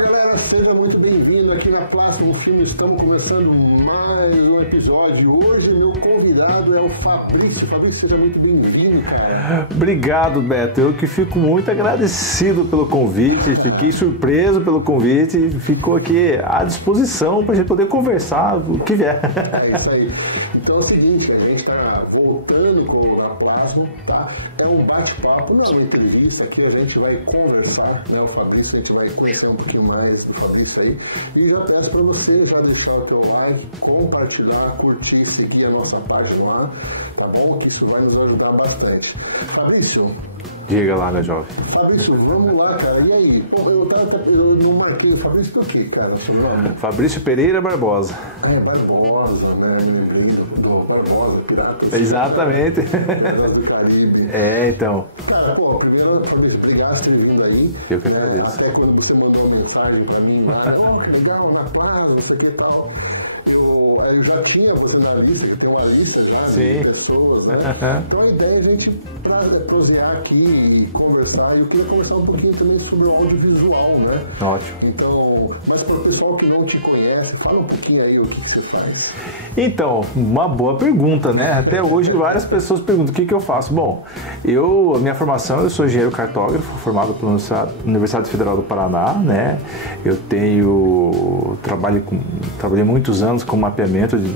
Fala galera, seja muito bem-vindo aqui na Plástico Filme. Estamos começando mais um episódio. Hoje meu convidado é o Fabrício. Fabrício, seja muito bem-vindo, cara. Obrigado, Beto. Eu que fico muito agradecido pelo convite. Fiquei surpreso pelo convite e ficou aqui à disposição para a gente poder conversar o que vier. É isso aí. Então é o seguinte, a gente está voltando com a Plasma, tá? É um bate-papo, não é uma entrevista. Aqui a gente vai conversar, né? O Fabrício, a gente vai conhecer um pouquinho mais do Fabrício aí. E já peço para você já deixar o teu like, compartilhar, curtir, seguir a nossa página lá, tá bom? Que isso vai nos ajudar bastante. Fabrício. Diga lá, meu jovem. Fabrício, vamos lá, cara. E aí? Pô, eu não marquei o Fabrício por quê, cara? Seu nome? Fabrício Pereira Barbosa. Ah, é Barbosa, né? Do Barbosa, pirata. Exatamente. Do Caribe. É, então. Cara, pô, primeiro, Fabrício, obrigado por ter vindo aí. Eu que agradeço. Até quando você mandou mensagem pra mim lá, que legal, na plaza, não sei o que e tal. Eu já tinha você na lista, que tem uma lista já de pessoas, né? Então a ideia é a gente prosear aqui e conversar. E eu queria conversar um pouquinho também sobre o audiovisual, né? Ótimo. Então, mas para o pessoal que não te conhece, fala um pouquinho aí o que você faz. Então, uma boa pergunta, né? Até hoje várias pessoas perguntam o que eu faço. Bom, a minha formação, eu sou engenheiro cartógrafo, formado pela Universidade Federal do Paraná, né? Eu trabalhei muitos anos com mapeamento de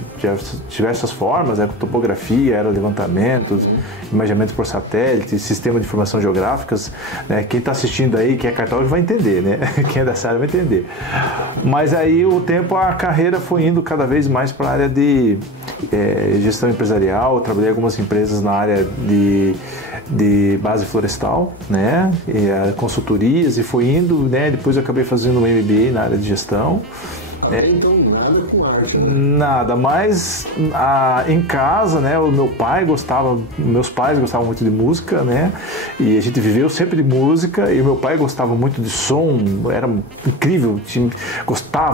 diversas formas, topografia, aerolevantamentos, imaginamento por satélite, sistema de informação geográficas, né? Quem está assistindo aí, que é cartógrafo, vai entender, né? Quem é dessa área vai entender. Mas aí a carreira foi indo cada vez mais para a área de gestão empresarial. Eu trabalhei em algumas empresas na área de base florestal, né? Consultorias, e foi indo, né? Depois eu acabei fazendo um MBA na área de gestão. Então nada com arte, né? Nada, mas em casa, né, meus pais gostavam muito de música, né, e a gente viveu sempre de música, e meu pai gostava muito de som, era incrível,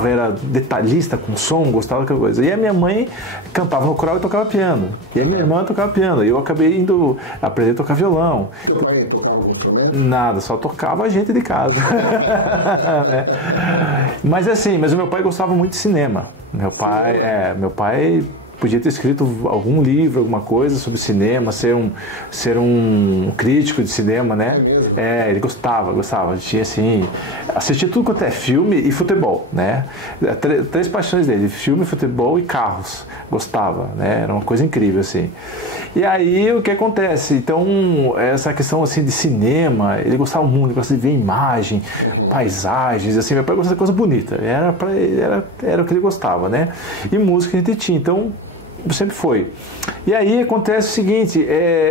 era detalhista com som, gostava daquela coisa. E a minha mãe cantava no coral e tocava piano, e a minha irmã tocava piano, e eu acabei indo aprender a tocar violão. Seu pai tocava algum instrumento? Nada, só tocava a gente de casa. Mas o meu pai gostava muito de cinema. Meu pai podia ter escrito algum livro, alguma coisa sobre cinema, ser um crítico de cinema, né? Ele gostava. Tinha assim, assistia tudo quanto é filme e futebol, né? Três paixões dele: filme, futebol e carros. Gostava, né? Era uma coisa incrível, assim. E aí, o que acontece? Então, essa questão, assim, de cinema, ele gostava muito, ele gostava de ver imagem, paisagens, assim. Meu pai gostava de coisa bonita. Era o que ele gostava, né? E música a gente tinha. Então, sempre foi. E aí acontece o seguinte,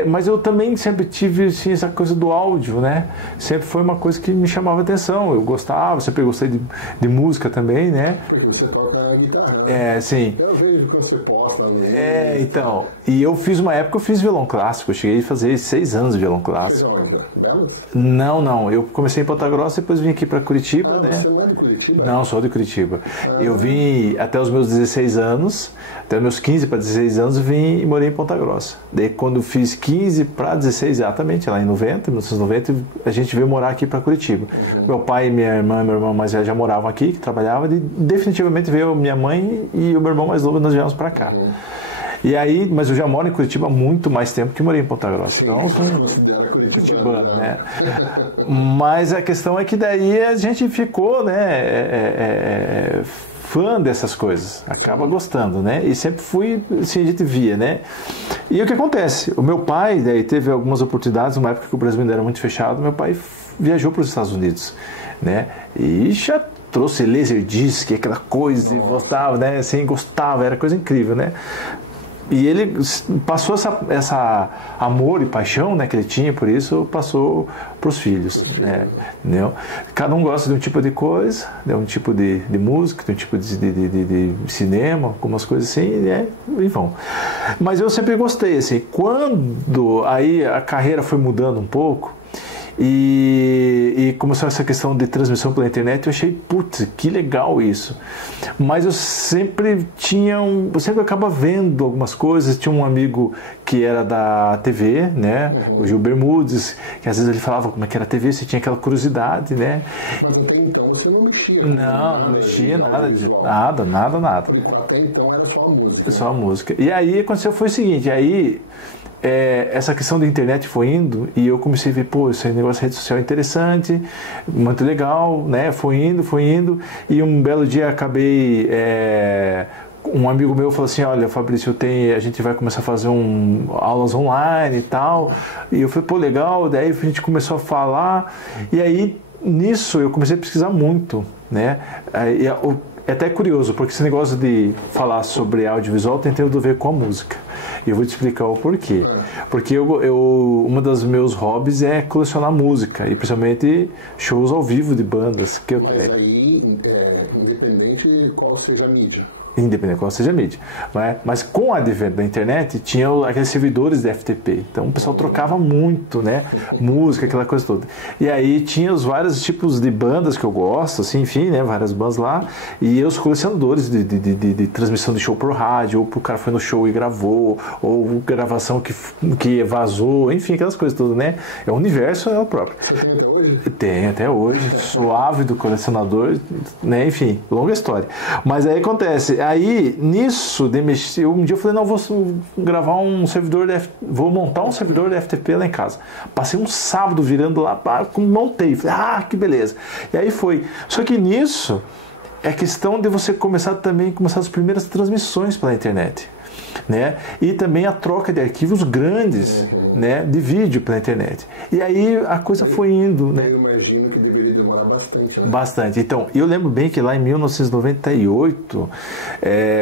mas eu também sempre tive assim, essa coisa do áudio, né? Sempre foi uma coisa que me chamava atenção. Eu gostava, sempre gostei de música também, né? Porque você toca guitarra, né? Sim. Eu vejo que você posta. Então. E eu fiz uma época, eu fiz violão clássico. Eu cheguei a fazer 6 anos de violão clássico. Você onde? Belas? Não. Eu comecei em Ponta Grossa e depois vim aqui para Curitiba, né? Você não é de Curitiba? Não, sou de Curitiba. Eu vim até os meus 16 anos, até os meus 15 para 16 anos, vim e morei em Ponta Grossa. Daí, quando fiz 15 para 16, exatamente, lá em 1990, a gente veio morar aqui para Curitiba. Meu pai, minha irmã e meu irmão mais velho já moravam aqui, que trabalhavam, e definitivamente veio minha mãe e o meu irmão mais novo, nós viemos para cá. E aí, mas eu já moro em Curitiba há muito mais tempo que morei em Ponta Grossa. Então, eu sou curitibano, né? Mas a questão é que daí a gente ficou, né? Fã dessas coisas, acaba gostando, né? E sempre fui, assim, a gente via, né? E o que acontece? O meu pai, daí, teve algumas oportunidades, numa época que o Brasil ainda era muito fechado, meu pai viajou para os Estados Unidos, né? E já trouxe Laserdisc, aquela coisa, e gostava, né? Assim, gostava, era coisa incrível, né? E ele passou essa amor e paixão, né, que ele tinha por isso, passou para os filhos, né? Entendeu? Cada um gosta de um tipo de coisa, de um tipo de música, de um tipo de cinema, algumas coisas assim, né? E vão. Mas eu sempre gostei, assim. Quando aí a carreira foi mudando um pouco, E começou essa questão de transmissão pela internet, eu achei, putz, que legal isso. Mas eu sempre acaba vendo algumas coisas. Tinha um amigo que era da TV, né? O Gil Bermudes, que às vezes ele falava como é que era a TV, você tinha aquela curiosidade, né? Mas até então você não mexia. Não mexia nada. Até então era só a música. Só a música. E aí aconteceu foi o seguinte, aí essa questão da internet foi indo e eu comecei a ver, pô, esse negócio de rede social é interessante, muito legal, né? Foi indo e um belo dia acabei um amigo meu falou assim, olha, Fabrício, a gente vai começar a fazer aulas online e tal, e eu falei, pô, legal, daí a gente começou a falar e aí nisso eu comecei a pesquisar muito, né? É até curioso, porque esse negócio de falar sobre audiovisual tem tudo a ver com a música. E eu vou te explicar o porquê. Porque uma das meus hobbies é colecionar música, e principalmente shows ao vivo de bandas que eu tenho. Mas aí, independente de qual seja a mídia. Independente de qual seja a mídia. Mas com o advento da internet, tinha aqueles servidores de FTP. Então o pessoal trocava muito, né? Música, aquela coisa toda. E aí tinha os vários tipos de bandas que eu gosto, assim, enfim, né? Várias bandas lá. E os colecionadores de transmissão de show por rádio, ou o cara foi no show e gravou, ou gravação que vazou, enfim, aquelas coisas todas, né? O universo é o próprio. Você tem até hoje? Tem, até hoje. Sou ávido colecionador, né? Enfim, longa história. Mas aí acontece. Aí, nisso, um dia eu falei, não, vou gravar um servidor, vou montar um servidor de FTP lá em casa. Passei um sábado virando lá, montei, falei, que beleza. E aí foi. Só que nisso, é questão de você começar as primeiras transmissões pela internet. Né? E também a troca de arquivos grandes, né? De vídeo pela internet. E aí a coisa foi indo, né? Eu imagino que deveria demorar bastante, né? Bastante. Então, eu lembro bem que lá em 1998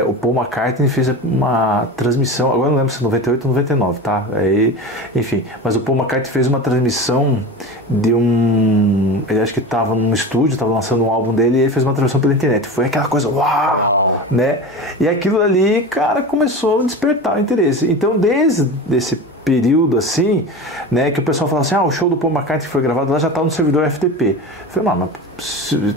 o Paul McCartney fez uma transmissão, agora não lembro se 98 ou 99, tá? Aí, enfim, mas o Paul McCartney fez uma transmissão de ele acho que estava num estúdio, estava lançando um álbum dele, e ele fez uma transmissão pela internet. Foi aquela coisa, uau! Né? E aquilo ali, cara, começou a despertar o interesse. Então, desde esse período assim, né, que o pessoal fala assim, o show do Paul McCartney que foi gravado lá já está no servidor FTP. Eu falei, mas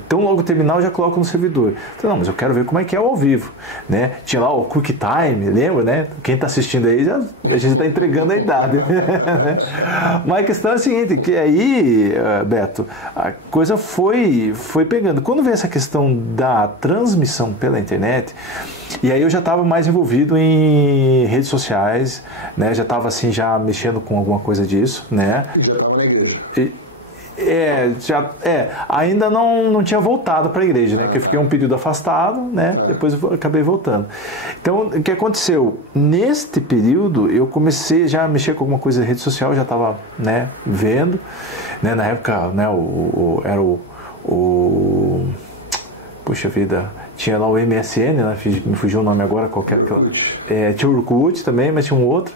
tão logo terminar eu já coloco no servidor. Eu falei, não, mas eu quero ver como é que é ao vivo, né? Tinha lá o QuickTime, lembra, né? Quem está assistindo aí, a gente está entregando a idade. Mas a questão é a seguinte, que aí, Beto, a coisa foi pegando. Quando veio essa questão da transmissão pela internet, e aí eu já estava mais envolvido em redes sociais, né? Já estava assim, já mexendo com alguma coisa disso, né? E já estava na igreja. Ainda não tinha voltado para a igreja, né? Que eu fiquei um período afastado, né? Depois eu acabei voltando. Então, o que aconteceu? Neste período, eu comecei já a mexer com alguma coisa de rede social, já estava, né, vendo, né? Na época, né, era o puxa vida, tinha lá o MSN, né? Me fugiu o nome agora, tinha o Orkut também, mas tinha um outro.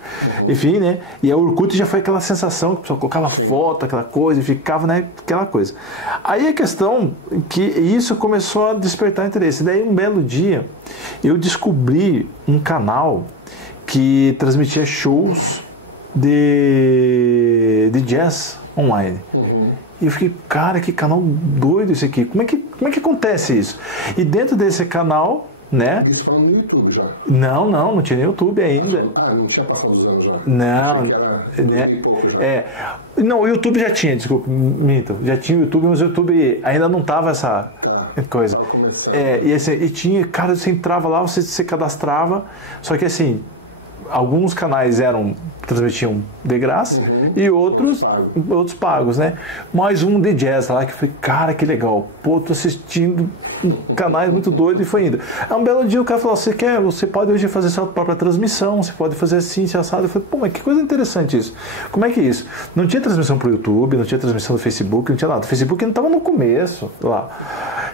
Enfim, né? E a Orkut já foi aquela sensação que o pessoal colocava foto, aquela coisa, e ficava, né, aquela coisa. Aí a questão que isso começou a despertar interesse. Daí um belo dia eu descobri um canal que transmitia shows de jazz online. E eu fiquei, cara, que canal doido esse aqui. Como é que acontece isso? E dentro desse canal, né? Isso falando no YouTube já. Não tinha nem YouTube ainda. Não tinha passado os anos já. Não. Era e pouco já. Não, o YouTube já tinha, desculpa, minto. Já tinha o YouTube, mas o YouTube ainda não tava essa coisa. Tava começando. E tinha, cara, você entrava lá, você se cadastrava, só que assim, alguns canais transmitiam de graça e outros pagos, né? Mais um de jazz lá que foi, cara, que legal. Pô, tô assistindo canais muito doido e foi indo. Aí um belo dia o cara falou, você pode hoje fazer sua própria transmissão, você pode fazer assim, se assado. Eu falei, pô, mas que coisa interessante isso. Como é que é isso? Não tinha transmissão pro YouTube, não tinha transmissão no Facebook, não tinha nada. O Facebook não tava no começo lá.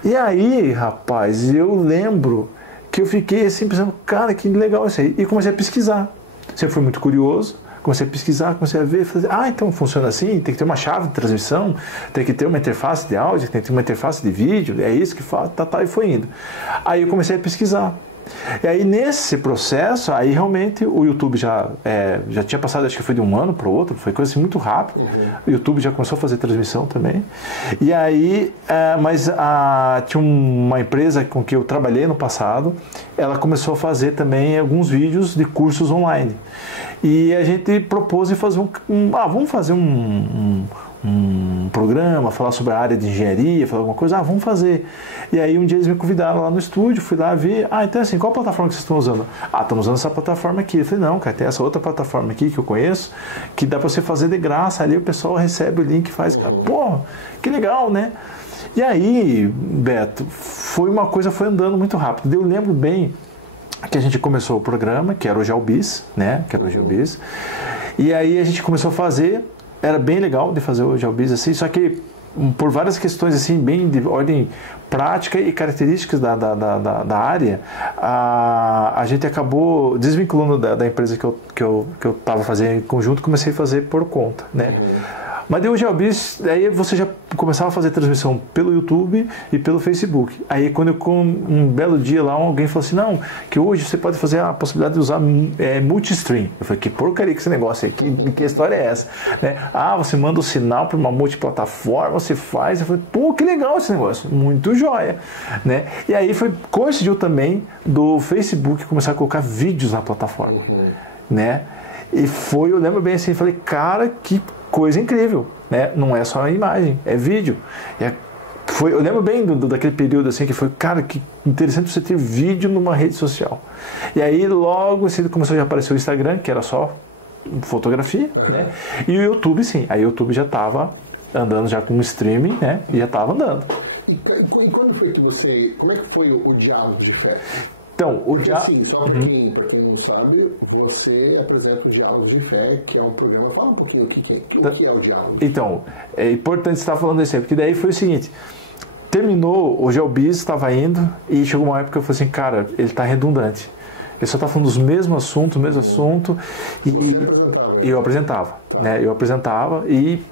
E aí, rapaz, eu lembro que eu fiquei assim pensando, cara, que legal isso aí. E comecei a pesquisar. Você foi muito curioso, comecei a pesquisar, comecei a ver, então funciona assim, tem que ter uma chave de transmissão, tem que ter uma interface de áudio, tem que ter uma interface de vídeo, é isso que faz, e foi indo. Aí eu comecei a pesquisar, E aí nesse processo, aí realmente o YouTube já tinha passado, acho que foi de um ano para o outro, foi coisa assim muito rápida. O YouTube já começou a fazer transmissão também. E aí, tinha uma empresa com que eu trabalhei no passado, ela começou a fazer também alguns vídeos de cursos online. E a gente propôs de fazer vamos fazer um programa, falar sobre a área de engenharia, falar alguma coisa, vamos fazer. E aí um dia eles me convidaram lá no estúdio, fui lá ver, então assim, qual plataforma que vocês estão usando? Estamos usando essa plataforma aqui. Eu falei, não, cara, tem essa outra plataforma aqui que eu conheço, que dá pra você fazer de graça, ali o pessoal recebe o link e faz, cara, pô, que legal, né? E aí, Beto, foi andando muito rápido. Eu lembro bem que a gente começou o programa, que era o GeoBiz, né? E aí a gente começou a fazer, era bem legal de fazer o GeoBiz assim, só que por várias questões assim, bem de ordem prática e características da área, a gente acabou desvinculando da empresa que eu estava fazendo em conjunto, comecei a fazer por conta, né? Mas daí o GeoBiz, aí você já começava a fazer transmissão pelo YouTube e pelo Facebook. Aí quando um belo dia lá, alguém falou assim, não, que hoje você pode fazer a possibilidade de usar multistream. Eu falei, que porcaria que esse negócio aí, que história é essa? Né? Você manda o sinal para uma multiplataforma, você faz. Eu falei, pô, que legal esse negócio, muito joia. Né? E aí coincidiu também do Facebook começar a colocar vídeos na plataforma. Né? E eu lembro bem assim, falei, cara, que coisa incrível, né? Não é só a imagem, é vídeo. Eu lembro bem daquele período assim, que foi, cara, que interessante você ter vídeo numa rede social. E aí logo assim começou a aparecer o Instagram, que era só fotografia, né? E o YouTube, sim. Aí o YouTube já estava andando já com o streaming, né? E já estava andando. E quando foi que como é que foi o Diálogo de Fé? Então, Assim, só para quem não sabe, você apresenta o Diálogos de Fé, que é um programa. Fala um pouquinho o que é o Diálogo. Então, é importante você estar falando isso aí, porque daí foi o seguinte: terminou, o GeoBiz estava indo, e chegou uma época que eu falei assim, cara, ele está redundante. Ele só está falando dos mesmos assuntos, o mesmo assunto. E eu apresentava. Tá. Né? Eu apresentava e,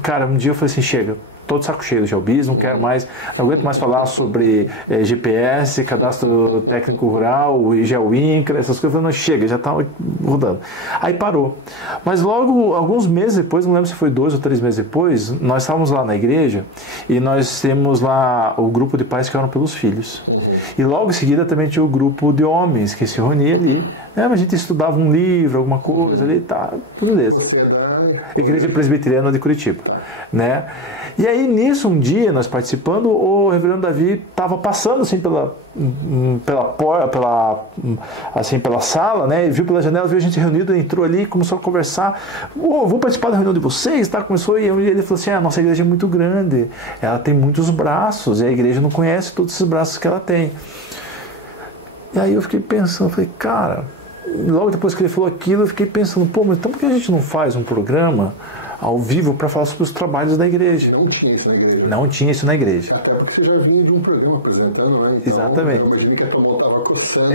cara, um dia eu falei assim, chega. Tô de saco cheio do GeoBiz, não quero mais, não aguento mais falar sobre GPS, cadastro técnico rural, GeoIncra, essas coisas, não chega, já estava rodando. Aí parou. Mas logo, alguns meses depois, não lembro se foi 2 ou 3 meses depois, nós estávamos lá na igreja e nós temos lá o grupo de pais que oram pelos filhos. E logo em seguida também tinha o grupo de homens que se reunia ali. A gente estudava um livro, alguma coisa ali, tá, beleza. Você é da Igreja Presbiteriana de Curitiba, né? E aí nisso um dia nós participando, o reverendo Davi estava passando assim pela sala, né? E viu pela janela, viu a gente reunido, entrou ali, começou a conversar. Vou participar da reunião de vocês, tá? Começou e ele falou assim: a nossa igreja é muito grande, ela tem muitos braços e a igreja não conhece todos esses braços que ela tem. E aí eu fiquei pensando, falei, cara, logo depois que ele falou aquilo, eu fiquei pensando, mas então por que a gente não faz um programa ao vivo para falar sobre os trabalhos da igreja? Não tinha isso na igreja. Não tinha isso na igreja. Até porque você já vinha de um programa apresentando, né? Então, exatamente. Eu imaginei que a tua mão estava coçando.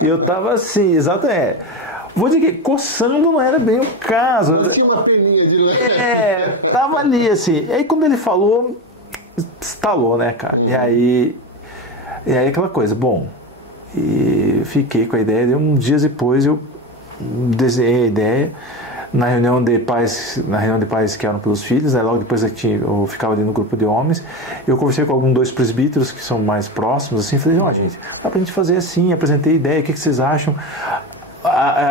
E eu estava assim, exatamente. Vou dizer que coçando não era bem o caso. Mas tinha uma peninha de leve. Tava ali assim. E aí quando ele falou, estalou, né, cara? E aí aquela coisa, e fiquei com a ideia, e uns dias depois eu desenhei a ideia na reunião de pais que eram pelos filhos, né? Logo depois eu ficava ali no grupo de homens, eu conversei com 2 presbíteros que são mais próximos, assim, falei, gente, dá pra gente fazer assim, apresentei a ideia, o que vocês acham?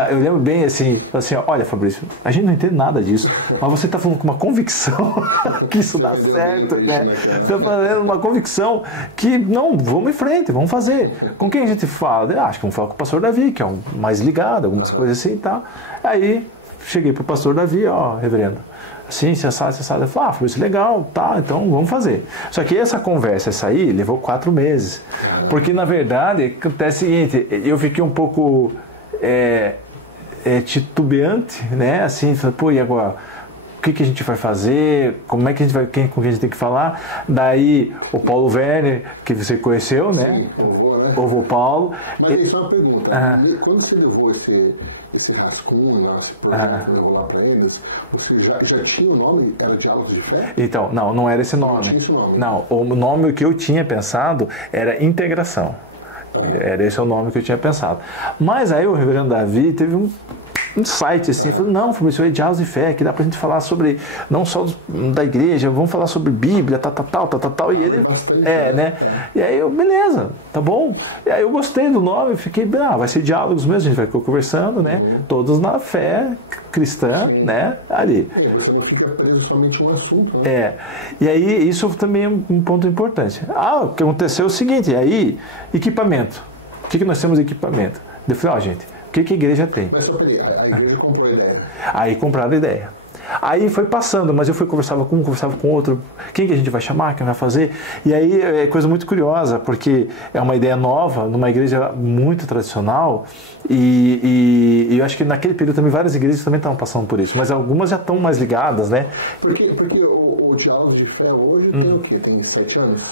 Eu lembro bem assim, olha, Fabrício, a gente não entende nada disso, mas você está falando com uma convicção que isso dá certo, né? Você está fazendo uma convicção que, não, vamos em frente, vamos fazer. Com quem a gente fala? Acho que vamos falar com o pastor Davi, que é um mais ligado, algumas coisas assim e tal. Aí, cheguei para o pastor Davi, reverendo, assim, cessado. Eu falei, foi isso legal, tá, então vamos fazer. Só que essa conversa, essa aí, levou 4 meses. Porque, na verdade, acontece o seguinte, eu fiquei um pouco titubeante, né? Assim, e agora? O que a gente vai fazer? Como é que a gente vai, com quem a gente tem que falar? Daí, o Paulo Werner, que você conheceu, né? Sim, o vô Paulo. Mas aí só uma pergunta, quando você levou esse rascunho, esse programa que levou lá para eles, você já tinha o nome? Era Diálogos de Fé? Então, não era esse nome. Não tinha esse nome. Não, o nome que eu tinha pensado era Integração. Era esse o nome que eu tinha pensado. Mas aí o reverendo Davi teve um insight assim, falou, não, Fabrício, é diálogos de fé, que dá pra gente falar sobre, não só da igreja, vamos falar sobre Bíblia, tal, e ele, né, e aí eu, beleza, tá bom, e aí eu gostei do nome, fiquei, vai ser diálogos mesmo, a gente vai conversando, né, todos na fé cristã, né, ali. Você não fica preso somente a um assunto, né? E aí isso também é um ponto importante. O que aconteceu é o seguinte, e aí, equipamento, o que nós temos de equipamento? Eu falei, gente, o que a igreja tem? Mas só peraí, a igreja comprou a ideia. Aí compraram a ideia. Aí foi passando, mas eu conversava com um, conversava com outro. Quem que a gente vai chamar, quem vai fazer? E aí é coisa muito curiosa, porque é uma ideia nova, numa igreja muito tradicional, e eu acho que naquele período também várias igrejas também estavam passando por isso, mas algumas já estão mais ligadas, né? Porque o Diálogos de Fé hoje tem o quê? Tem 7 anos?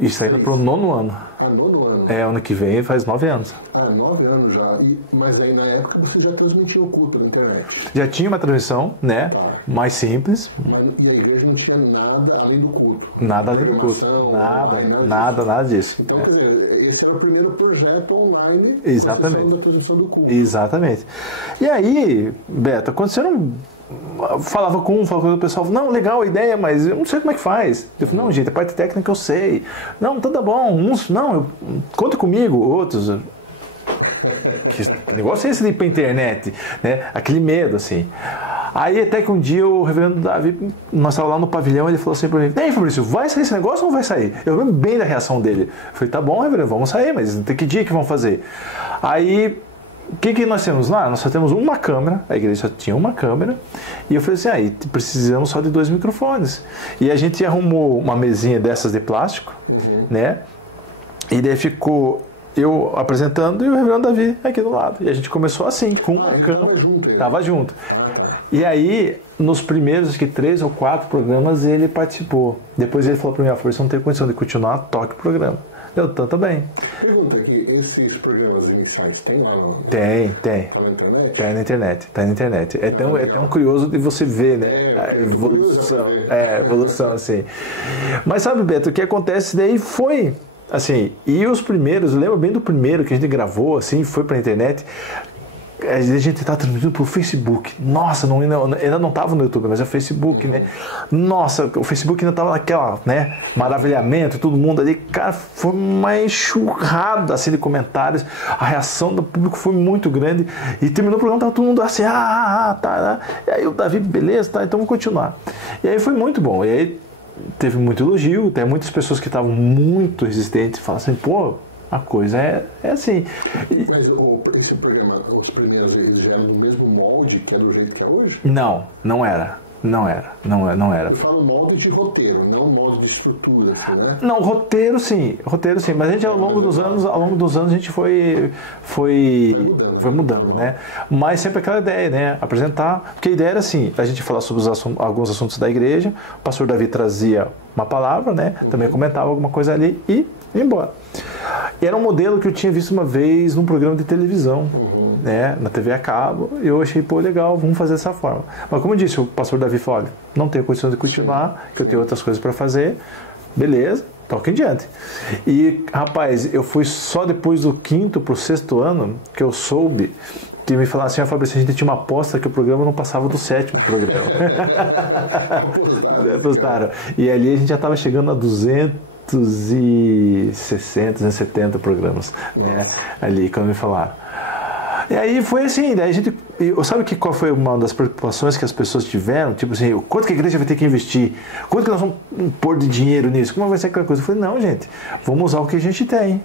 Isso aí para o 9º ano. 9º ano? Ano que vem faz 9 anos. 9 anos já. Mas aí na época você já transmitia o culto na internet. Já tinha uma transmissão, né? Mais simples. E a igreja não tinha nada além do culto? Nada além do culto. Nada disso. Então, quer dizer, esse era o primeiro projeto online. Exatamente. Da transmissão do culto. Exatamente. E aí, Beto, quando você não falava com o pessoal, não, legal a ideia, mas eu não sei como é que faz. Eu falei, não, gente, a parte técnica eu sei. Não, tá bom. Uns, não, conta comigo. Outros, que negócio é esse de ir pra internet, né? Aquele medo, assim. Aí até que um dia o reverendo Davi, nós estávamos lá no pavilhão, ele falou assim pra mim, ei, Fabrício, vai sair esse negócio ou não vai sair? Eu lembro bem da reação dele. Eu falei, tá bom, reverendo, vamos sair, mas tem que dia que vão fazer? Aí, o que nós temos lá? Nós só temos uma câmera, a igreja só tinha uma câmera, e eu falei assim, precisamos só de 2 microfones. E a gente arrumou uma mesinha dessas de plástico, né? E daí ficou eu apresentando e o reverendo Davi aqui do lado. E a gente começou assim, com uma câmera. Tava junto. E aí, nos primeiros, acho que 3 ou 4 programas, ele participou. Depois ele falou para mim, Fabrício, não tem condição de continuar, toque o programa. Eu, então, também. Pergunta aqui, esses programas iniciais tem lá no... Tem. Tá na internet? Tá na internet. É tão curioso de você ver, né? A evolução. Evolução, assim. Mas sabe, Beto, o que acontece daí foi... Assim, e os primeiros, eu lembro bem do primeiro que a gente gravou, assim, foi pra internet. A gente estava transmitindo pro Facebook. Nossa, ainda não estava no YouTube, mas é o Facebook, né? Nossa, o Facebook ainda estava naquela, né? Maravilhamento, todo mundo ali. Cara, foi uma enxurrada assim, de comentários. A reação do público foi muito grande. E terminou o programa, tava todo mundo assim, tá. E aí o Davi, beleza, tá, então vamos continuar. E aí foi muito bom. E aí teve muito elogio, tem muitas pessoas que estavam muito resistentes, falaram assim, pô, a coisa é assim. Mas esse programa, os primeiros, eles já eram no mesmo molde que é do jeito que é hoje? Não era. Eu falo molde de roteiro, não molde de estrutura, assim, né? Não, roteiro sim, mas a gente ao longo dos anos a gente foi mudando, né? Mas sempre aquela ideia, né? Apresentar, porque a ideia era assim, a gente falar sobre alguns assuntos da igreja, o pastor Davi trazia uma palavra, né? Também comentava alguma coisa ali e ia embora. E era um modelo que eu tinha visto uma vez num programa de televisão, né, na TV a cabo, e eu achei, pô, legal, vamos fazer dessa forma. Mas como eu disse, o pastor Davi falou, olha, não tenho condições de continuar, que eu tenho outras coisas para fazer, beleza, toca em diante. E, rapaz, eu fui só depois do 5º pro 6º ano que eu soube que me falaram assim, Fabrício, a gente tinha uma aposta que o programa não passava do 7º programa. Apostaram. E ali a gente já estava chegando a 260, 270 programas, né? Ali, quando me falaram. E aí foi assim, daí a gente... Sabe qual foi uma das preocupações que as pessoas tiveram? Tipo assim, quanto que a igreja vai ter que investir? Quanto que nós vamos pôr de dinheiro nisso? Como vai ser aquela coisa? Eu falei, não, gente, vamos usar o que a gente tem.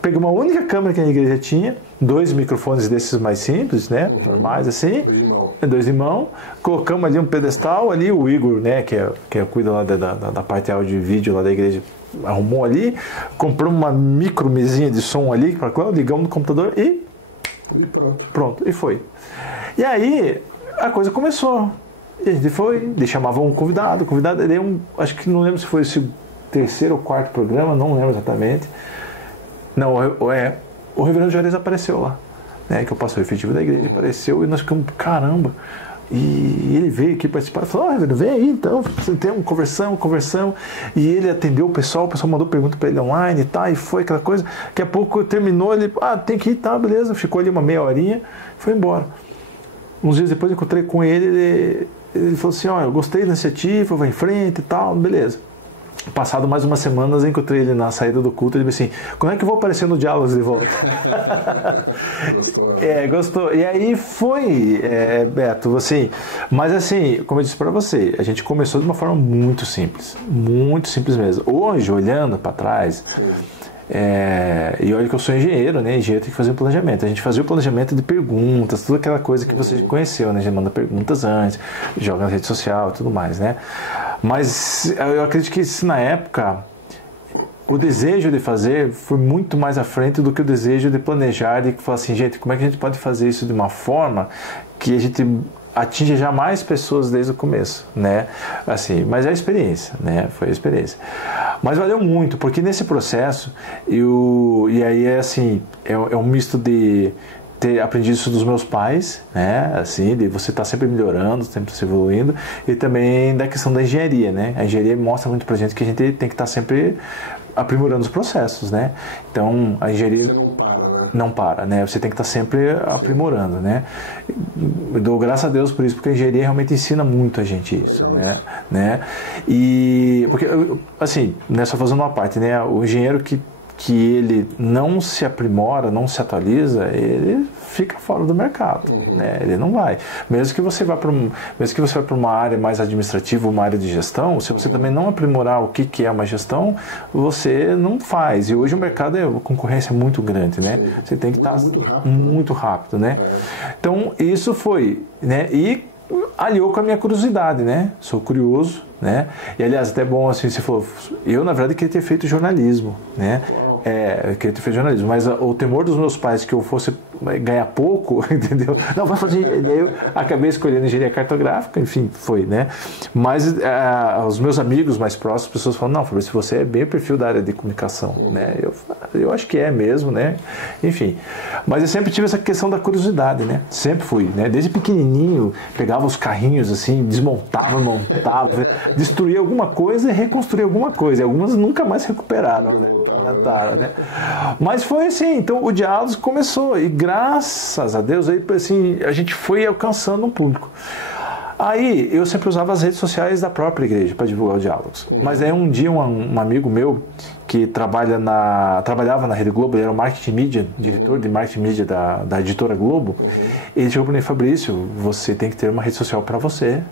Peguei uma única câmera que a igreja tinha, 2 microfones desses mais simples, né? Normais assim. 2 de mão. Colocamos ali um pedestal, ali o Igor, né? Que cuida lá da parte áudio e vídeo lá da igreja, arrumou ali. Comprou uma micro mesinha de som ali, ligamos no computador e pronto, e foi. E aí a coisa começou. E a gente foi, ele chamava um convidado, acho que não lembro se foi esse 3º ou 4º programa, não lembro exatamente. Não, o reverendo Juarez apareceu lá, né, que é o pastor efetivo da igreja, apareceu e nós ficamos, caramba, E ele veio aqui participar, falou, Reverendo, vem aí então, tem uma conversão, e ele atendeu o pessoal mandou pergunta para ele online, tá, e foi aquela coisa, daqui a pouco terminou, ele, tem que ir, tá, beleza, ficou ali uma meia horinha, foi embora. Uns dias depois eu encontrei com ele falou assim, eu gostei da iniciativa, vai em frente e tal, beleza. Passado mais umas semanas, eu encontrei ele na saída do culto, ele disse assim, quando é que eu vou aparecer no Diálogos de volta? Gostou. Gostou. E aí foi, Beto, assim, mas assim, como eu disse para você, a gente começou de uma forma muito simples mesmo. Hoje, olhando para trás, e olha que eu sou engenheiro, né? Engenheiro tem que fazer um planejamento. A gente fazia o planejamento de perguntas, toda aquela coisa que você conheceu, né? A gente manda perguntas antes, joga na rede social e tudo mais, né? Mas eu acredito que se na época o desejo de fazer foi muito mais à frente do que o desejo de planejar e falar assim, gente, como é que a gente pode fazer isso de uma forma que a gente atinja já mais pessoas desde o começo, né? Assim, mas é a experiência, né? Foi a experiência. Mas valeu muito, porque nesse processo, e aí é assim, é um misto de ter aprendido isso dos meus pais, né? Assim, de você estar sempre melhorando, sempre se evoluindo, e também da questão da engenharia, né? A engenharia mostra muito pra gente que a gente tem que estar sempre aprimorando os processos, né? Então, a engenharia... Você não para, né? Não para, né? Você tem que estar sempre aprimorando, né? Eu dou graças a Deus por isso, porque a engenharia realmente ensina muito a gente isso, né? E, porque, assim, né, só fazendo uma parte, né? O engenheiro que ele não se aprimora, não se atualiza, ele fica fora do mercado, né? Ele não vai. Mesmo que você vá para uma área mais administrativa, uma área de gestão, se você também não aprimorar o que é uma gestão, você não faz. E hoje o mercado é uma concorrência muito grande, né? Sim. Você tem que estar muito rápido, né? Então, isso foi, né? E aliou com a minha curiosidade, né? Sou curioso, né? E aliás, até bom assim, você falou, eu na verdade queria ter feito jornalismo, né? Eu queria ter feito jornalismo, mas o temor dos meus pais que eu fosse ganhar pouco, entendeu? Não, vai fazer. Eu acabei escolhendo engenharia cartográfica, enfim, foi, né? Mas os meus amigos mais próximos, as pessoas falam, não, Fabrício, você é bem o perfil da área de comunicação, né? Eu acho que é mesmo, né? Enfim, mas eu sempre tive essa questão da curiosidade, né? Sempre fui, né? Desde pequenininho, pegava os carrinhos assim, desmontava, montava, destruía alguma coisa e reconstruía alguma coisa. E algumas nunca mais recuperaram, né? Né? Mas foi assim, então o Diálogos começou e graças a Deus aí, assim, a gente foi alcançando um público. Aí eu sempre usava as redes sociais da própria igreja para divulgar o Diálogos. Mas aí um dia um amigo meu que trabalhava na Rede Globo, ele era o marketing media, diretor de marketing media da editora Globo, ele chegou para mim, Fabrício, você tem que ter uma rede social para você,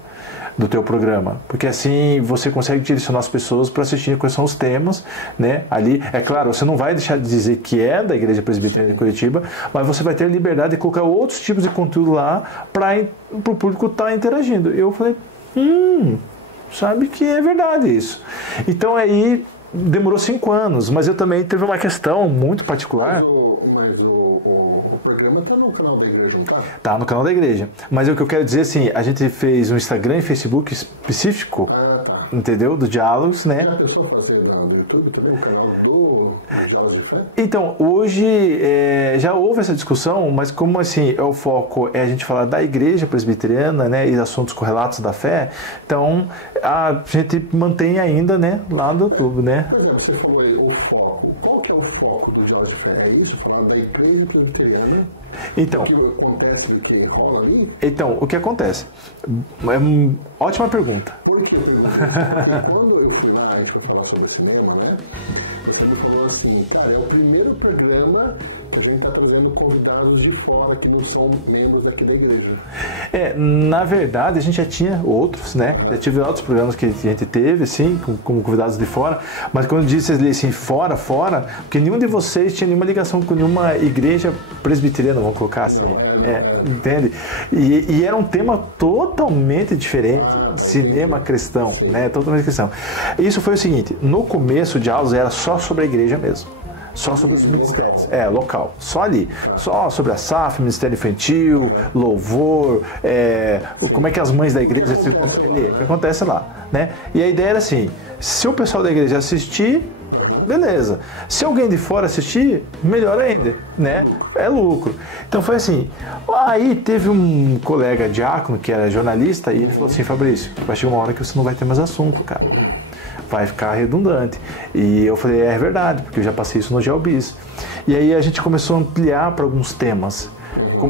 do teu programa, porque assim você consegue direcionar as pessoas para assistir quais são os temas, né? Ali, é claro, você não vai deixar de dizer que é da Igreja Presbiteriana de Curitiba, mas você vai ter liberdade de colocar outros tipos de conteúdo lá para o público estar interagindo. Eu falei, sabe que é verdade isso. Então aí demorou 5 anos, mas eu também teve uma questão muito particular. Mas o programa está no canal da igreja, não está? Tá no canal da igreja. Mas o que eu quero dizer assim, a gente fez um Instagram e Facebook específico, entendeu? Do Diálogos, né? Já pensou fazer do YouTube também o canal do Diálogos de Fé? Então, hoje já houve essa discussão, mas como assim, o foco é a gente falar da igreja presbiteriana, né? E assuntos correlatos da fé, então a gente mantém ainda, né? Lá do YouTube, né? Por exemplo, você falou aí o foco. Qual que é o foco do Diálogos de Fé? É isso? Falar da igreja presbiteriana? Então, o que acontece, do que rola ali? Então, o que acontece? Ótima pergunta. Por que eu pergunto? Porque quando eu fui lá, a gente foi falar sobre o cinema, né? Você me falou assim, cara, é o primeiro programa que a gente está trazendo convidados de fora que não são membros daqui da igreja. Na verdade, a gente já tinha outros, né? Já tive outros programas que a gente teve, assim, como convidados de fora, mas quando eu disse assim, fora, porque nenhum de vocês tinha nenhuma ligação com nenhuma igreja presbiteriana, vamos colocar assim. Entende? E era um tema totalmente diferente, cinema cristão, né? Totalmente cristão. Isso foi o seguinte, no começo de aulas era só sobre a igreja mesmo. Só sobre os ministérios, local, só ali, só sobre a SAF, Ministério Infantil, louvor, como é que as mães da igreja se o que acontece lá, né? E a ideia era assim, se o pessoal da igreja assistir, beleza. Se alguém de fora assistir, melhor ainda, né? É lucro. Então foi assim. Aí teve um colega diácono que era jornalista e ele falou assim: Fabrício, vai chegar uma hora que você não vai ter mais assunto, cara. Vai ficar redundante. E eu falei: é verdade, porque eu já passei isso no GeoBiz. E aí a gente começou a ampliar para alguns temas.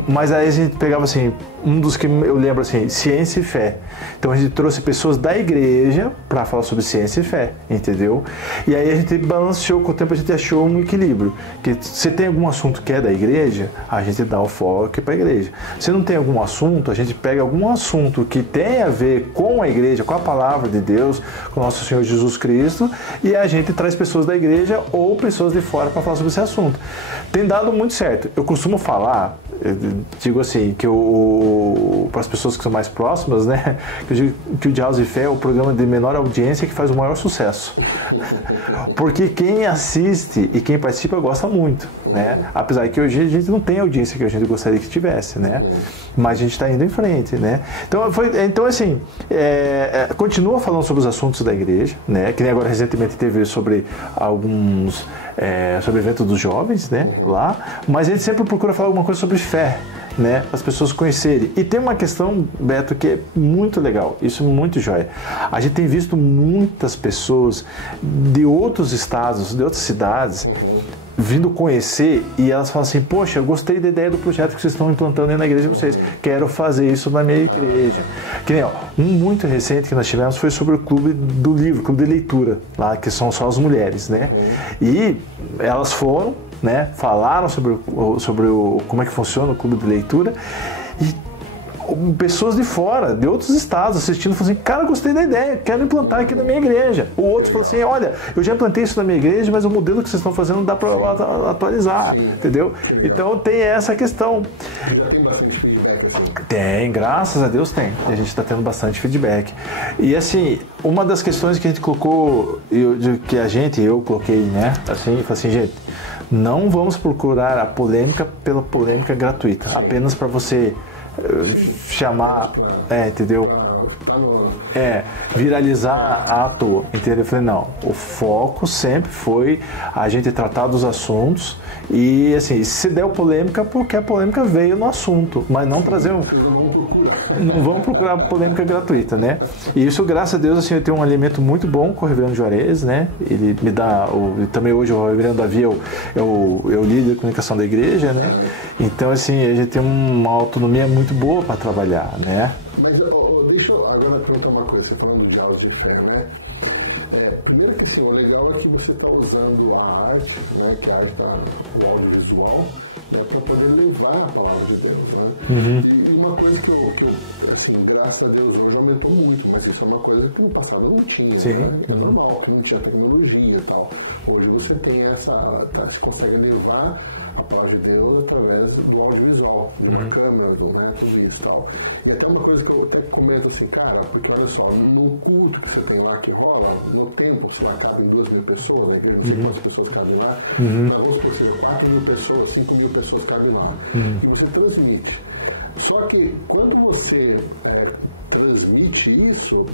Mas aí a gente pegava assim, um dos que eu lembro assim, ciência e fé. Então a gente trouxe pessoas da igreja para falar sobre ciência e fé, entendeu? E aí a gente balanceou, com o tempo a gente achou um equilíbrio. Que se tem algum assunto que é da igreja, a gente dá o foco para a igreja. Se não tem algum assunto, a gente pega algum assunto que tem a ver com a igreja, com a palavra de Deus, com o nosso Senhor Jesus Cristo, e a gente traz pessoas da igreja ou pessoas de fora para falar sobre esse assunto. Tem dado muito certo. Eu costumo falar, eu digo assim, que para as pessoas que são mais próximas, né, que eu digo que o De House e Fé é o programa de menor audiência que faz o maior sucesso. Porque quem assiste e quem participa gosta muito, né? Apesar que hoje a gente não tem a audiência que a gente gostaria que tivesse, né? Mas a gente está indo em frente, né? Então assim, continua falando sobre os assuntos da igreja, né? Que nem agora recentemente teve sobre alguns... sobre o evento dos jovens, né, lá, mas a gente sempre procura falar alguma coisa sobre fé, né, as pessoas conhecerem. E tem uma questão, Beto, que é muito legal, isso é muito jóia. A gente tem visto muitas pessoas de outros estados, de outras cidades, vindo conhecer, e elas falam assim: poxa, eu gostei da ideia do projeto que vocês estão implantando aí na igreja de vocês, quero fazer isso na minha igreja. Que nem, um muito recente que nós tivemos foi sobre o clube do livro, clube de leitura, lá que são só as mulheres, né? E elas foram, né, falaram sobre como é que funciona o clube de leitura, e pessoas de fora, de outros estados assistindo, falaram assim: cara, gostei da ideia, quero implantar aqui na minha igreja. O outro falou assim: olha, eu já implantei isso na minha igreja, mas o modelo que vocês estão fazendo não dá para atualizar. Sim, entendeu? Então tem essa questão. Já tem bastante feedback assim? Tem, graças a Deus tem. A gente está tendo bastante feedback. E assim, uma das questões que a gente colocou, eu coloquei, né, assim, falei assim: gente, não vamos procurar a polêmica pela polêmica gratuita, apenas para você chamar, entendeu? Viralizar à toa, entendeu? Eu falei: não, o foco sempre foi a gente tratar dos assuntos e, assim, se der polêmica, porque a polêmica veio no assunto, mas não trazer não vamos procurar polêmica gratuita, né? E isso, graças a Deus, assim, eu tenho um alimento muito bom com o Reverendo Juarez, né? Ele me dá, também hoje o Reverendo Davi é o líder de comunicação da igreja, né? Então, assim, a gente tem uma autonomia muito boa para trabalhar, né? Mas deixa eu agora perguntar uma coisa, você falando de aulas de fé, né? Primeiro que assim, o legal é que você está usando a arte, né? Que a arte está o audiovisual, né, para poder levar a palavra de Deus, né? E uma coisa que eu, assim, graças a Deus, hoje aumentou muito, mas isso é uma coisa que no passado não tinha, sim, né? É normal, que não tinha tecnologia e tal. Hoje você tem você consegue levar a palavra de Deus através do audiovisual, da câmera, né, tudo isso e tal. E até uma coisa que eu até comento assim, cara, porque olha só, no culto que você tem lá que rola, no tempo, sei lá, cabem 2.000 pessoas, né, não sei quantas pessoas cabem lá, mas vamos pensar, 4.000 pessoas, 5.000 pessoas cabem lá, e você transmite. Só que quando você transmite isso,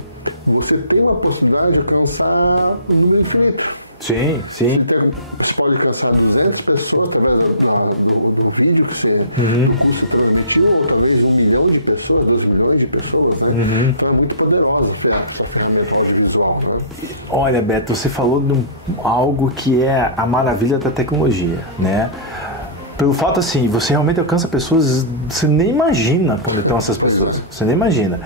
você tem uma possibilidade de alcançar um número infinito. Sim, sim. Você pode alcançar 200 pessoas através do vídeo que você transmitiu, ou talvez 1 milhão de pessoas, 2 milhões de pessoas, né? Então é muito poderosa essa ferramenta audiovisual, né? Olha, Beto, você falou de algo que é a maravilha da tecnologia, né? Pelo fato, assim, você realmente alcança pessoas, você nem imagina quando estão essas pessoas, você nem imagina.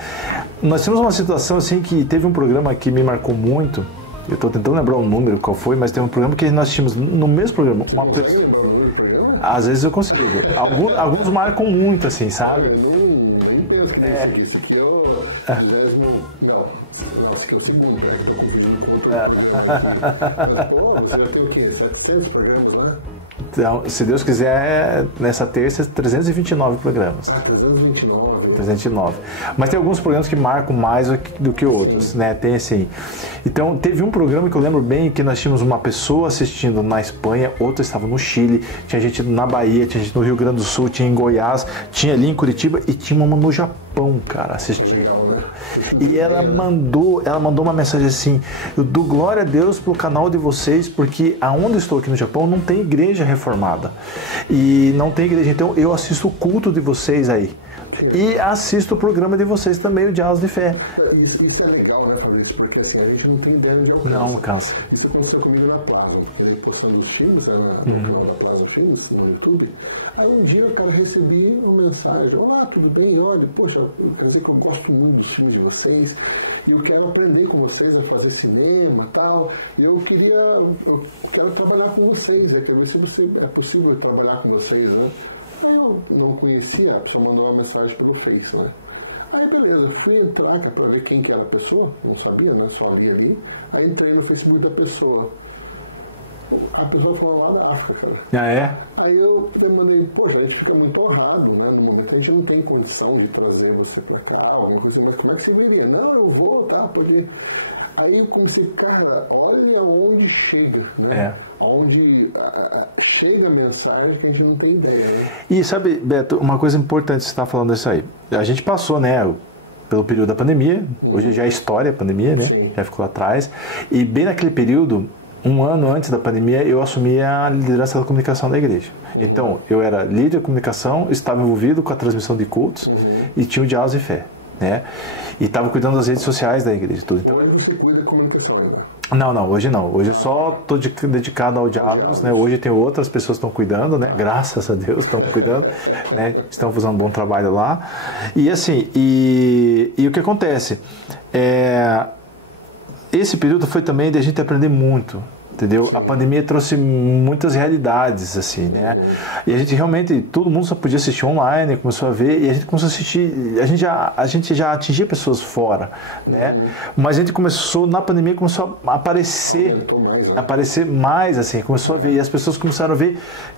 Nós temos uma situação, assim, que teve um programa que me marcou muito. Eu estou tentando lembrar o número, qual foi, mas tem um programa que nós tínhamos no mesmo programa. Às vezes eu consigo. Alguns marcam muito, assim, sabe? Eu nem penso que isso aqui é o 20º. Não, esse aqui é o segundo, né? Que eu confundi com o você já tem o quê? 700 programas lá? Então, se Deus quiser, nessa terça, 329 programas. 329. 309. Mas tem alguns programas que marcam mais do que outros, né? Tem assim. Então, teve um programa que eu lembro bem que nós tínhamos uma pessoa assistindo na Espanha, outra estava no Chile, tinha gente na Bahia, tinha gente no Rio Grande do Sul, tinha em Goiás, tinha ali em Curitiba e tinha uma no Japão, cara, assistindo. E ela mandou uma mensagem assim: eu dou glória a Deus pelo canal de vocês, porque aonde eu estou aqui no Japão não tem igreja reformada. E não tem igreja, então eu assisto o culto de vocês aí. E assisto o programa de vocês também, o Diálogos de Fé. Isso é legal, né, Fabrício? Porque assim, a gente não tem ideia de alcance. Não alcança. Isso aconteceu comigo na Plaza. Eu postando os filmes, né, no canal da Plaza Filmes, no YouTube. Aí um dia, cara, recebi uma mensagem: olá, tudo bem? Olha, poxa, quer dizer que eu gosto muito dos filmes de vocês e eu quero aprender com vocês a fazer cinema e tal. E eu quero trabalhar com vocês, né? Quero ver se é possível trabalhar com vocês, né? Aí eu não conhecia, a pessoa mandou uma mensagem pelo Face, né? Aí beleza, fui entrar para ver quem que era a pessoa, não sabia, né? Só vi ali. Aí entrei no Facebook da pessoa. A pessoa falou lá da África, cara. Ah, é? Aí eu mandei, poxa, a gente fica muito honrado, né? No momento a gente não tem condição de trazer você para cá, alguma coisa, mas como é que você viria? Não, eu vou, tá? Porque... Aí eu comecei, cara, olha onde chega, né? Onde chega a mensagem que a gente não tem ideia, né? E sabe, Beto, uma coisa importante você está falando disso aí. A gente passou, né, pelo período da pandemia, hoje já é história a pandemia, né? Sim. Já ficou lá atrás. E bem naquele período, um ano antes da pandemia, eu assumi a liderança da comunicação da igreja. Então, eu era líder de comunicação, estava envolvido com a transmissão de cultos e tinha o Diálogos de Fé, né? E estava cuidando das redes sociais da igreja. Tudo. Então, hoje você cuida da comunicação, né? Não, hoje não. Hoje eu só estou dedicado ao Diálogos, né? Hoje tem outras pessoas que estão cuidando, né? Graças a Deus estão cuidando, né? Estão fazendo um bom trabalho lá. E assim, e o que acontece? Esse período foi também de a gente aprender muito. Entendeu? Sim. A pandemia trouxe muitas realidades, assim, né? E a gente realmente, todo mundo só podia assistir online, começou a ver, e a gente começou a assistir, a gente já atingia pessoas fora, né? Mas a gente começou, na pandemia, começou a aparecer mais, assim, começou a ver, e as pessoas começaram a ver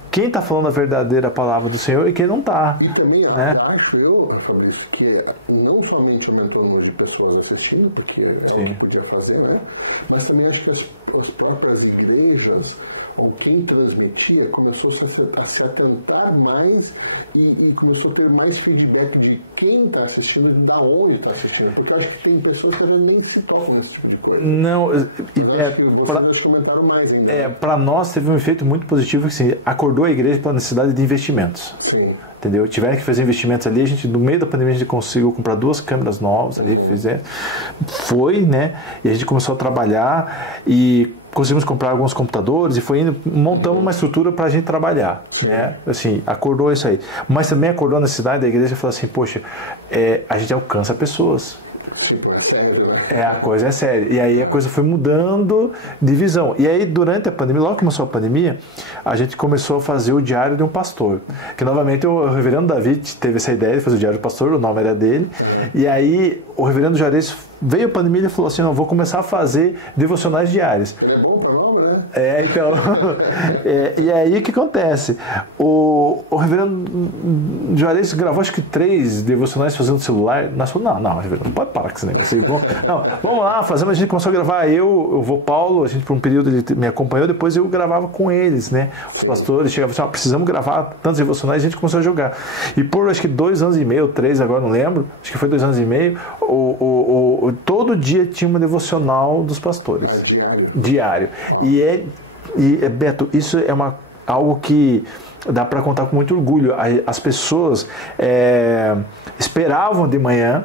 quem está falando a verdadeira palavra do Senhor e quem não está. E também, né? Acho eu, Fabrício, que não somente aumentou o número de pessoas assistindo, porque é o que podia fazer, né? Mas também acho que as próprias igrejas, ou quem transmitia, começou a se atentar mais e começou a ter mais feedback de quem está assistindo e de onde está assistindo. Porque eu acho que tem pessoas que nem se tocam nesse tipo de coisa. Não, acho que vocês comentaram mais ainda. Para nós teve um efeito muito positivo, que assim, acordou a igreja pela necessidade de investimentos. Sim. Entendeu? Tiveram que fazer investimentos ali, a gente, no meio da pandemia, a gente conseguiu comprar 2 câmeras novas ali, foi, né? E a gente começou a trabalhar e conseguimos comprar alguns computadores e foi indo, montamos uma estrutura para a gente trabalhar, né? Assim, acordou isso aí. Mas também acordou a necessidade da igreja e falou assim, poxa, a gente alcança pessoas. Tipo, é sério, né? A coisa é séria. E aí a coisa foi mudando de visão. E aí, durante a pandemia, logo que começou a pandemia, a gente começou a fazer o Diário de um Pastor. Que, novamente, o reverendo David teve essa ideia de fazer o Diário do Pastor, o nome era dele. E aí, o reverendo Juarez veio a pandemia e falou assim, não, vou começar a fazer devocionais diários. Ele é bom para nome, né? Então... e aí, o que acontece? O reverendo Juarez gravou, acho que 3 devocionais fazendo celular. Nós falamos, não, reverendo, não pode parar com esse negócio. Não, vamos lá, fazemos, a gente começou a gravar, eu vou, Paulo, a gente por um período ele me acompanhou, depois eu gravava com eles, né? Os pastores chegavam assim, precisamos gravar tantos devocionais, a gente começou a jogar. E por, acho que 2 anos e meio, 3, agora não lembro, acho que foi 2 anos e meio, todo dia tinha uma devocional dos pastores. Diário. E Beto, isso é algo que dá para contar com muito orgulho. As pessoas esperavam de manhã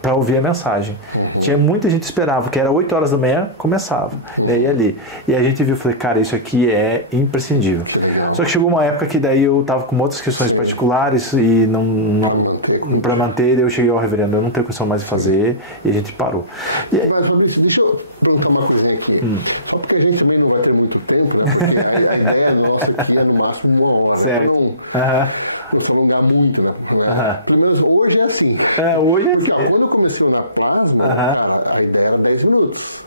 para ouvir a mensagem. Tinha muita gente que esperava, que era 8 horas da manhã, começava. Daí ali. E a gente viu, falei, cara, isso aqui é imprescindível. Só que chegou uma época que daí eu estava com outras questões particulares e não para manter, eu cheguei ao reverendo, eu não tenho condição mais de fazer, e a gente parou. Mas, Fabrício, deixa eu perguntar uma coisinha aqui. Só porque a gente também não vai ter muito tempo, né? Porque a ideia nossa aqui é no máximo 1 hora. Certo. Não se alongar muito, né? Pelo menos hoje é assim. Hoje é assim. Porque quando começou na Plasma, cara, a ideia era 10 minutos.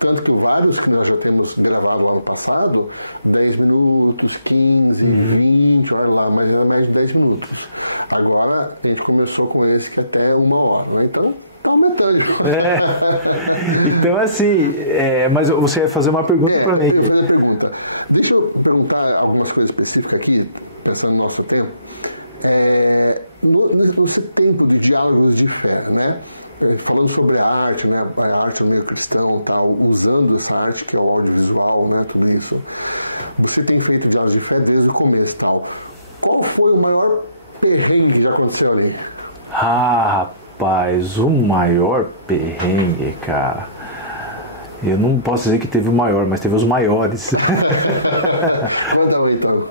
Tanto que vários que nós já temos gravado lá no passado, 10 minutos, 15, 20, olha lá, mas era mais de 10 minutos. Agora a gente começou com esse que até 1 hora, né? Então tá aumentando. Então assim, mas você ia fazer uma pergunta para mim. Eu ia fazer a pergunta. Deixa eu perguntar algumas coisas específicas aqui, pensando no nosso tempo. nesse tempo de diálogos de fé, né? Falando sobre a arte, né? A arte no meio cristão, tal, usando essa arte que é o audiovisual, né? Tudo isso. Você tem feito diálogos de fé desde o começo, tal. Qual foi o maior perrengue que já aconteceu ali? Rapaz, o maior perrengue, cara. Eu não posso dizer que teve o maior, mas teve os maiores. Conta aí, então.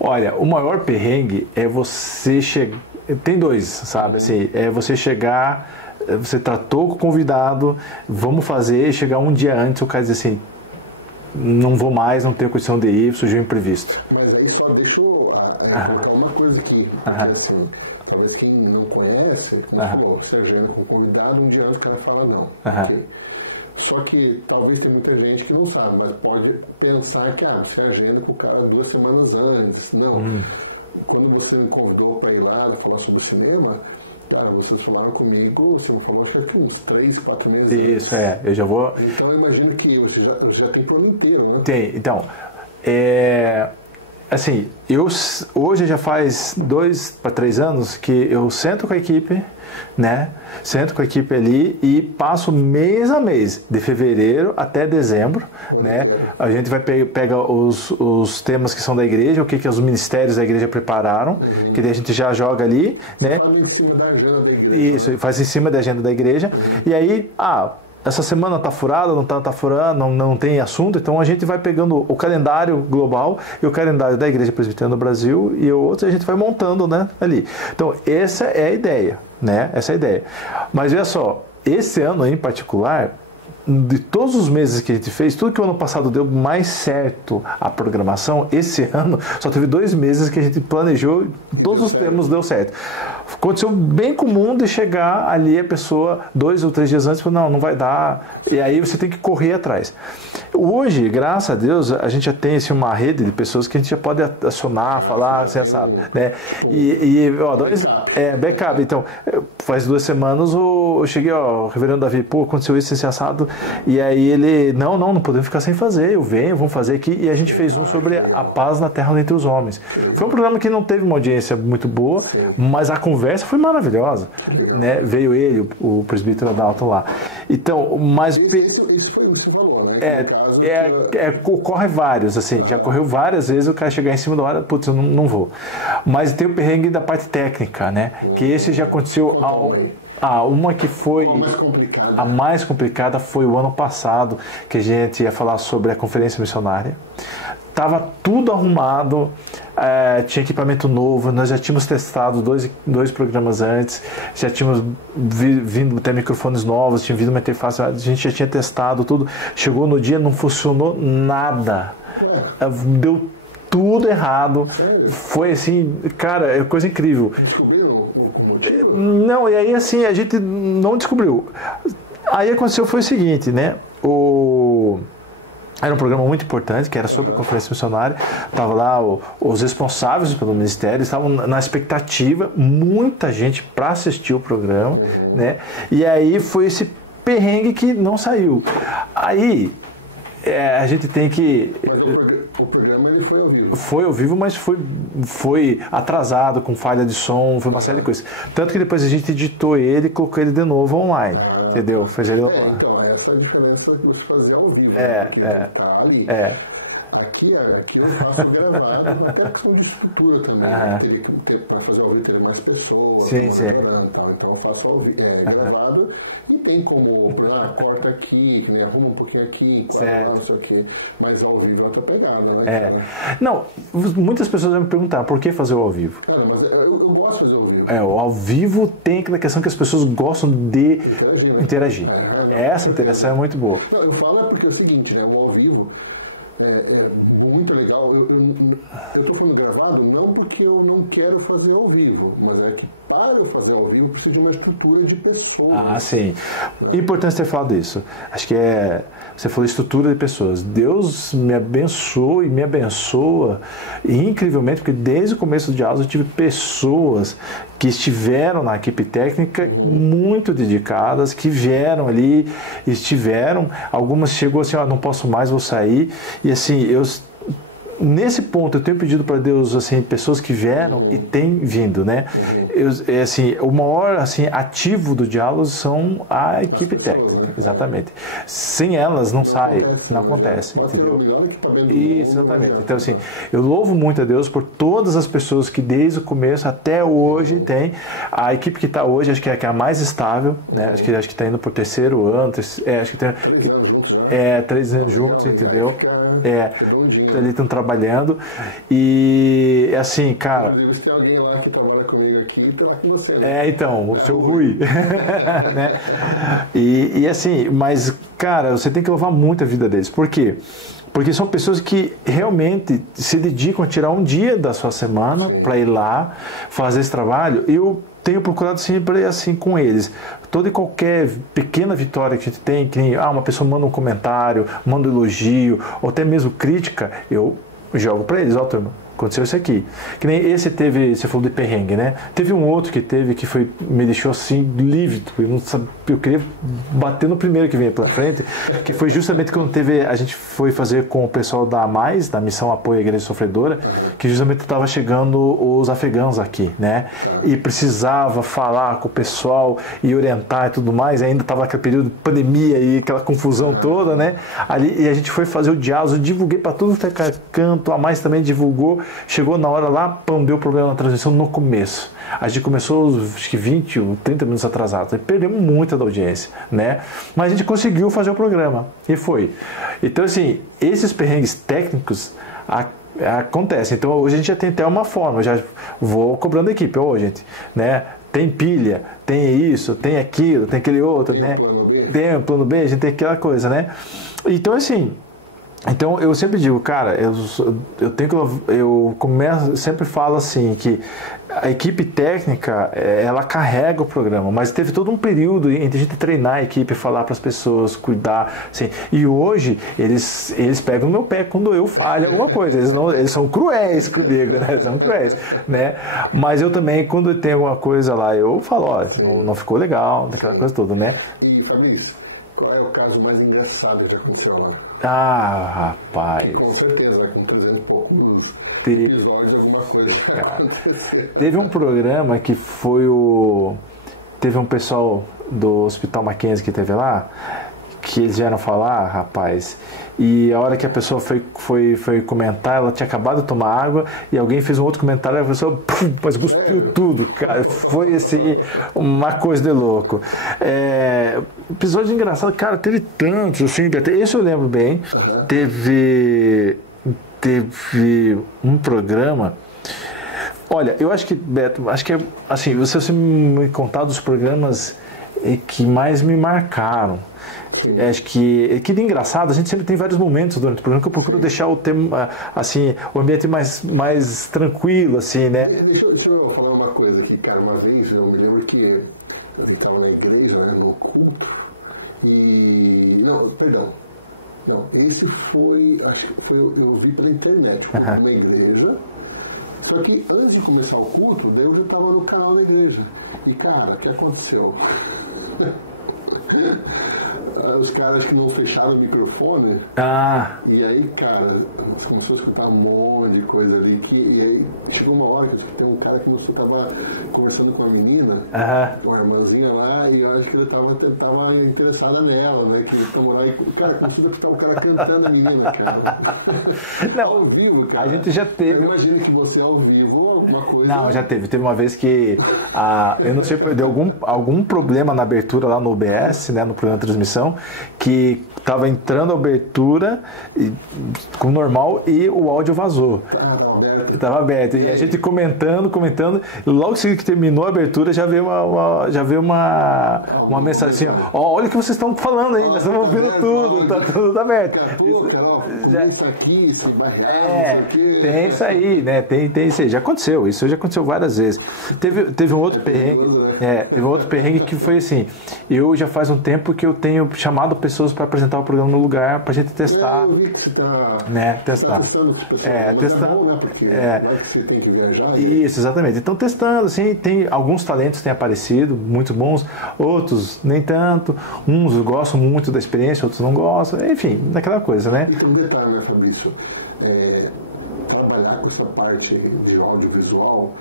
Olha, o maior perrengue é você chegar. Tem dois, sabe? Assim, é você chegar, você tratou com o convidado, vamos fazer, chegar um dia antes, o cara diz assim, não vou mais, não tenho condição de ir, surgiu um imprevisto. Mas aí só deixou uma coisa aqui, assim, talvez quem não conhece, como falou, você agenda com o convidado, um dia antes o cara fala não. Okay. Só que talvez tem muita gente que não sabe, mas pode pensar que você agenda com o cara 2 semanas antes. Não. Quando você me convidou para ir lá falar sobre o cinema, cara, vocês falaram comigo, você não falou, acho que uns 3, 4 meses Isso, antes. eu já vou... Então eu imagino que você já tem plano inteiro, né? Tem, então, assim, hoje já faz 2 para 3 anos que eu sento com a equipe, né? Sento com a equipe ali e passo mês a mês, de fevereiro até dezembro, né? A gente vai pega os temas que são da igreja, o que os ministérios da igreja prepararam, que daí a gente já joga ali, né? Fala em cima da agenda da igreja. Isso, faz em cima da agenda da igreja. E aí, essa semana tá furada, não tá furando, não tem assunto, então a gente vai pegando o calendário global e o calendário da Igreja Presbiteriana do Brasil e outros a gente vai montando, né, ali. Então, essa é a ideia, né? Essa é a ideia. Mas olha só, esse ano em particular, de todos os meses que a gente fez, tudo que o ano passado deu mais certo a programação, esse ano só teve 2 meses que a gente planejou, todos os temas deu certo. Aconteceu bem comum de chegar ali a pessoa 2 ou 3 dias antes e falar, não vai dar, e aí você tem que correr atrás. Hoje, graças a Deus, a gente já tem assim, uma rede de pessoas que a gente já pode acionar, falar, assim, sabe, né? Backup. Então, faz 2 semanas eu cheguei, o reverendo Davi, aconteceu isso, esse assado, e aí ele, não podemos ficar sem fazer, eu venho, vamos fazer aqui, e a gente fez um sobre a paz na terra entre os homens. Foi um programa que não teve uma audiência muito boa, mas a conversa foi maravilhosa, né? Veio ele, o presbítero Adalto lá. Então, mas... Isso foi o que você falou, né? Ocorre vários, assim, já ocorreu várias vezes o cara chegar em cima da hora, putz, eu não vou. Mas tem o perrengue da parte técnica, né? Que esse já aconteceu uma que foi a mais complicada foi o ano passado, que a gente ia falar sobre a conferência missionária. Tava tudo arrumado, tinha equipamento novo, nós já tínhamos testado dois programas antes, já tínhamos vindo ter microfones novos, tinha vindo uma interface, a gente já tinha testado tudo. Chegou no dia, não funcionou nada. Deu tudo errado. Sério? Foi assim, cara, é coisa incrível. Descobriram o motivo? Não, e aí assim, a gente não descobriu. Aí aconteceu foi o seguinte, né? Era um programa muito importante, que era sobre a conferência missionária. Estava lá os responsáveis pelo ministério, estavam na expectativa, muita gente para assistir o programa, né? E aí foi esse perrengue que não saiu. Aí a gente tem que... Mas o programa ele foi ao vivo. Foi ao vivo, mas foi atrasado, com falha de som, foi uma série de coisas. Tanto que depois a gente editou ele e colocou ele de novo online, entendeu? Fez ele online. Então, essa é a diferença que você fazia ao vivo, porque tá ali. Aqui eu faço gravado, até questão de estrutura também. Teria que ter, para fazer ao vivo, teria mais pessoas. Sim. Tal. Então eu faço ao vivo, gravado e tem como, corta aqui, né, arruma um pouquinho aqui, não sei o quê. Mas ao vivo é outra pegada, né? Não, muitas pessoas vão me perguntar por que fazer o ao vivo. Mas eu gosto de fazer ao vivo. O ao vivo tem aquela questão que as pessoas gostam de interagir. Essa interação é muito boa. Não, eu falo porque é o seguinte, né? O ao vivo é muito legal. Eu estou falando gravado não porque eu não quero fazer ao vivo, mas é que para eu fazer ao vivo eu preciso de uma estrutura de pessoas. Sim. Importante ter falado isso. Acho que você falou estrutura de pessoas. Deus me abençoa e me abençoa incrivelmente, porque desde o começo de aulas eu tive pessoas que estiveram na equipe técnica muito dedicadas, que vieram ali, estiveram, algumas chegou assim, não posso mais, vou sair, e assim, nesse ponto eu tenho pedido para Deus assim, pessoas que vieram e têm vindo, né? Assim, o maior assim, ativo do diálogo são a equipe técnica, né? Exatamente. Sem elas não sai, não acontece, entendeu? Isso, exatamente. Então assim, eu louvo muito a Deus por todas as pessoas que desde o começo até hoje tem. A equipe que está hoje, acho que é a mais estável, né? Acho que está indo por terceiro ano, acho que tem 3 anos juntos, 3 anos juntos, entendeu? Eles estão trabalhando e assim, cara. Inclusive, tem alguém lá que trabalha comigo aqui e tá lá com você, né? Então, o seu Rui. Né? E assim, mas, cara, você tem que louvar muito a vida deles. Por quê? Porque são pessoas que realmente se dedicam a tirar um dia da sua semana para ir lá fazer esse trabalho. Eu tenho procurado sempre assim com eles. Toda e qualquer pequena vitória que a gente tem, que uma pessoa manda um comentário, manda um elogio, ou até mesmo crítica, eu jogo para eles, turma, aconteceu isso aqui. Que nem esse teve, você falou de perrengue, né? Teve um outro que me deixou assim, lívido. Eu queria bater no primeiro que vinha pela frente, que foi justamente quando a gente foi fazer com o pessoal da AMAIS, da Missão Apoio à Igreja Sofredora, que justamente estava chegando os afegãos aqui, né? E precisava falar com o pessoal e orientar e tudo mais, e ainda estava aquele período de pandemia e aquela confusão toda, né? Ali, e a gente foi fazer o diálogo, eu divulguei para tudo que é canto, a AMAIS também divulgou. Chegou na hora lá, deu problema na transmissão no começo. A gente começou, acho que 20 ou 30 minutos atrasado. Perdemos muita da audiência, né? Mas a gente conseguiu fazer o programa. E foi. Então, assim, esses perrengues técnicos acontecem. Então, hoje a gente já tem até uma forma. Eu já vou cobrando a equipe. Gente, né? Tem pilha, tem isso, tem aquilo, tem aquele outro, né? Tem um plano B, a gente tem aquela coisa, né? Então, assim... Então eu sempre digo, cara, sempre falo assim que a equipe técnica ela carrega o programa, mas teve todo um período entre a gente treinar a equipe, falar para as pessoas, cuidar, assim. E hoje eles pegam no meu pé quando eu falho alguma coisa. Eles são cruéis comigo, né? São cruéis, né? Mas eu também quando tem alguma coisa lá eu falo, não ficou legal, daquela coisa toda, né? E Fabrício, qual é o caso mais engraçado que aconteceu lá? Rapaz. Com certeza, com 300 e poucos episódios, alguma coisa já aconteceu. Teve um programa que foi Teve um pessoal do Hospital Mackenzie que teve lá, que eles vieram falar, rapaz, e a hora que a pessoa foi comentar, ela tinha acabado de tomar água e alguém fez um outro comentário e a pessoa mas cuspiu tudo, cara. Foi assim, uma coisa de louco. Episódio engraçado, cara, teve tantos, assim, esse eu lembro bem. Teve um programa. Olha, eu acho que, Beto, assim, você me contar dos programas que mais me marcaram. Acho que de engraçado, a gente sempre tem vários momentos durante o programa que eu procuro deixar o tema, assim, o ambiente mais tranquilo, assim, né? Deixa eu falar uma coisa aqui, cara. Uma vez eu me lembro que eu estava na igreja, né, no culto, e... Não, esse foi, acho que foi, eu vi pela internet, foi numa igreja. Só que antes de começar o culto, daí eu já estava no canal da igreja. E cara, o que aconteceu? Os caras que não fecharam o microfone. E aí, cara, começou a escutar um monte de coisa ali. E aí chegou uma hora que tem um cara que estava conversando com uma menina, uma irmãzinha lá, e eu acho que ele tava interessada nela, né? Que tá morando aí. Cara, começou a escutar o cara cantando a menina, cara. Não, ao vivo, cara. A gente já teve. Eu imagino que você ao vivo, alguma coisa. Não, já teve. Teve uma vez que eu não sei, deu algum problema na abertura lá no OBS, né? No programa de transmissão, que estava entrando a abertura com normal e o áudio vazou. Estava aberto. E a gente comentando, logo que terminou a abertura já veio uma mensagem assim, olha o que vocês estão falando aí, nós estamos ouvindo tudo, tá tudo aberto. Isso aqui, esse barreado, tem isso aí, né? Tem isso aí. Já aconteceu, isso já aconteceu várias vezes. Teve um outro perrengue, que foi assim, eu já faz um tempo que eu tenho chamado pessoas para apresentar o programa no lugar pra gente testar. Eu vi que você tá testar. Testando as pessoas. Testando. É bom, né? Porque não é que você tem que viajar. Isso, exatamente. Então, testando, assim, tem alguns talentos que têm aparecido, muito bons, outros nem tanto. Uns gostam muito da experiência, outros não gostam. Enfim, daquela coisa, né? E tem um detalhe, né, Fabrício? trabalhar com essa parte de audiovisual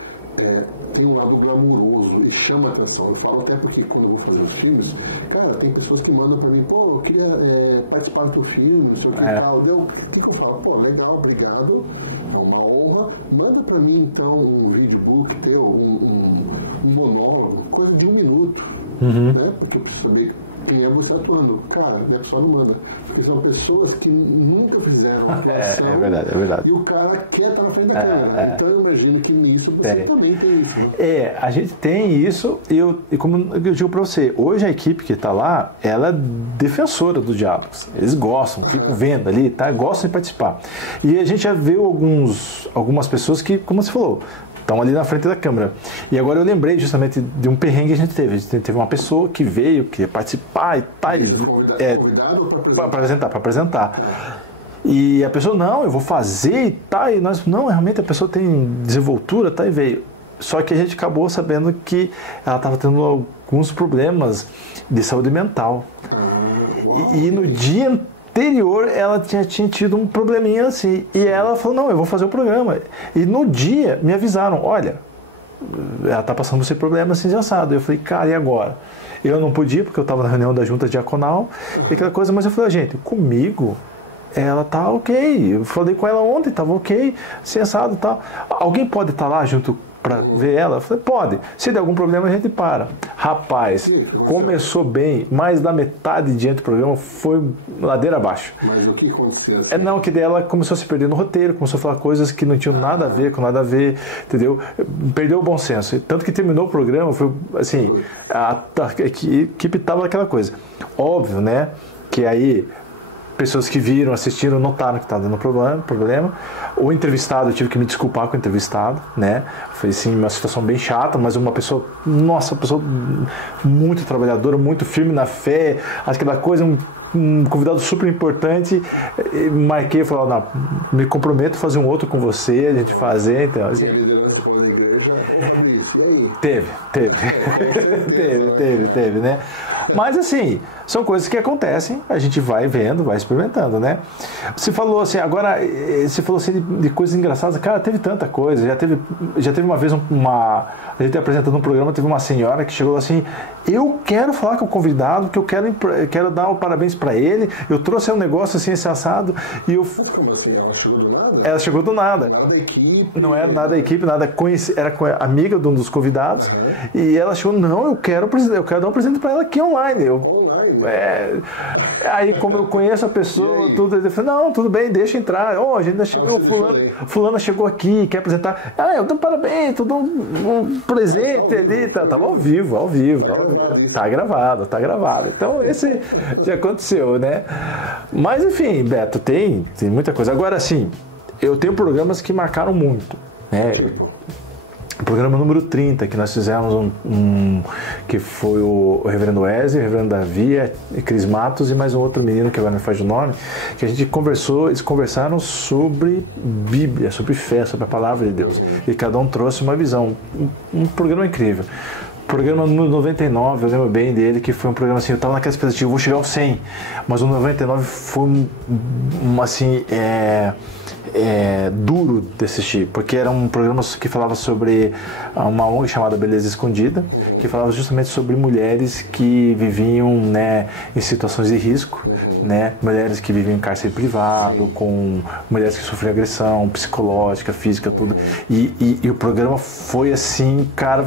tem um lado glamuroso e chama atenção. Eu falo até porque quando eu vou fazer os filmes, cara, tem pessoas que mandam pra mim, pô, eu queria participar do teu filme, não sei o que e tal. O que eu falo? Pô, legal, obrigado, é uma honra. Manda pra mim então um videobook teu, um monólogo, coisa de 1 minuto, né? Porque eu preciso saber quem é você atuando. Cara, a pessoa não manda. Porque são pessoas que nunca fizeram atuação. É verdade, é verdade. E o cara quer estar na frente da câmera. Então eu imagino que nisso você também tem isso. Né? A gente tem isso, e como eu digo pra você, hoje a equipe que tá lá, ela é defensora do Diálogos. Eles gostam, ficam vendo ali, tá? Gostam de participar. E a gente já viu algumas pessoas que, como você falou, estão ali na frente da câmera. E agora eu lembrei justamente de um perrengue que a gente teve. A gente teve uma pessoa que veio, queria participar e tal. Convidado ou para apresentar. E a pessoa, não, eu vou fazer e tal. E nós, não, realmente a pessoa tem desenvoltura, tá, e veio. Só que a gente acabou sabendo que ela estava tendo alguns problemas de saúde mental. E no dia anterior ela tinha tido um probleminha assim, e ela falou, não, eu vou fazer o programa. E no dia me avisaram, olha, ela está passando por esse problema assim, assado. Eu falei, cara, e agora? Eu não podia, porque eu estava na reunião da junta diaconal, e aquela coisa, mas eu falei, gente, comigo ela tá ok, eu falei com ela ontem, estava ok, assim, assado e tal. Alguém pode estar lá junto para ver ela? Eu falei, pode. Se der algum problema, a gente para. Rapaz, começou bem, mais da metade diante do programa foi ladeira abaixo. Mas o que aconteceu? Assim? Não, que daí ela começou a se perder no roteiro, começou a falar coisas que não tinham nada a ver, com nada a ver, entendeu? Perdeu o bom senso. Tanto que terminou o programa, foi assim, a equipe tava aquela coisa. Óbvio, né, que aí pessoas que viram, assistiram, notaram que estava dando problema. O entrevistado, eu tive que me desculpar com o entrevistado, né? Foi assim, uma situação bem chata, mas uma pessoa, nossa, uma pessoa muito trabalhadora, muito firme na fé, aquela coisa, um convidado super importante. Marquei e falei, não, me comprometo a fazer um outro com você, a gente fazer, então assim. Teve, né? Mas assim, são coisas que acontecem, a gente vai vendo, vai experimentando, né? Você falou assim, agora, você falou assim de coisas engraçadas, cara, teve tanta coisa, já teve uma vez a gente apresentando um programa, teve uma senhora que chegou assim, eu quero falar com o convidado, que eu quero dar o parabéns pra ele, eu trouxe um negócio assim, esse assado, e eu... Como assim? Ela chegou do nada? Ela chegou do nada. Nada da equipe. Não era nada da equipe, nada era amiga de um dos convidados, e ela chegou, não, eu quero dar um presente pra ela aqui online. Aí, como eu conheço a pessoa, tudo, ele falou, não, tudo bem, deixa entrar. A gente ainda chegou, fulano chegou aqui, quer apresentar. Eu dou parabéns, tu dou um presente ali, tava ao vivo. Tá gravado. Então, esse já aconteceu, né? Mas, enfim, Beto, tem muita coisa. Agora, assim, eu tenho programas que marcaram muito, né? O programa número 30, que nós fizemos que foi o Reverendo Wesley, o Reverendo Davi, Cris Matos e mais um outro menino que agora me faz o nome, que a gente eles conversaram sobre Bíblia, sobre fé, sobre a palavra de Deus. E cada um trouxe uma visão. Um programa incrível. O programa número 99, eu lembro bem dele, que foi um programa assim, eu estava naquela expectativa, eu vou chegar ao 100, mas o 99 foi duro de assistir, porque era um programa que falava sobre uma ONG chamada Beleza Escondida, que falava justamente sobre mulheres que viviam, né, em situações de risco, né, mulheres que viviam em cárcere privado, com mulheres que sofriam agressão psicológica, física, tudo. E o programa foi assim, cara,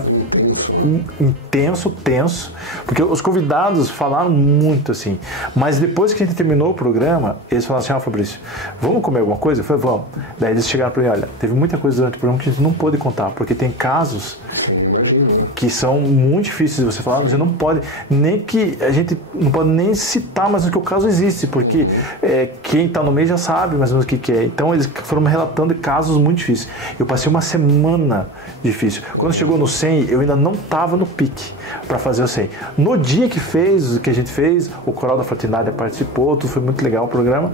intenso, tenso, porque os convidados falaram muito assim, mas depois que a gente terminou o programa, eles falaram assim, Fabrício, vamos comer alguma coisa? Eu falei, vamos. Daí eles chegaram para mim, olha, teve muita coisa durante o programa que a gente não pôde contar, porque tem casos que são muito difíceis de você falar, você não pode, nem que a gente não pode nem citar, mas que o caso existe, porque quem está no meio já sabe mais ou menos o que é. Então eles foram me relatando casos muito difíceis. Eu passei uma semana difícil. Quando chegou no 100, eu ainda não estava no pique para fazer o 100. No dia que a gente fez, o Coral da Fortinária participou, tudo foi muito legal o programa,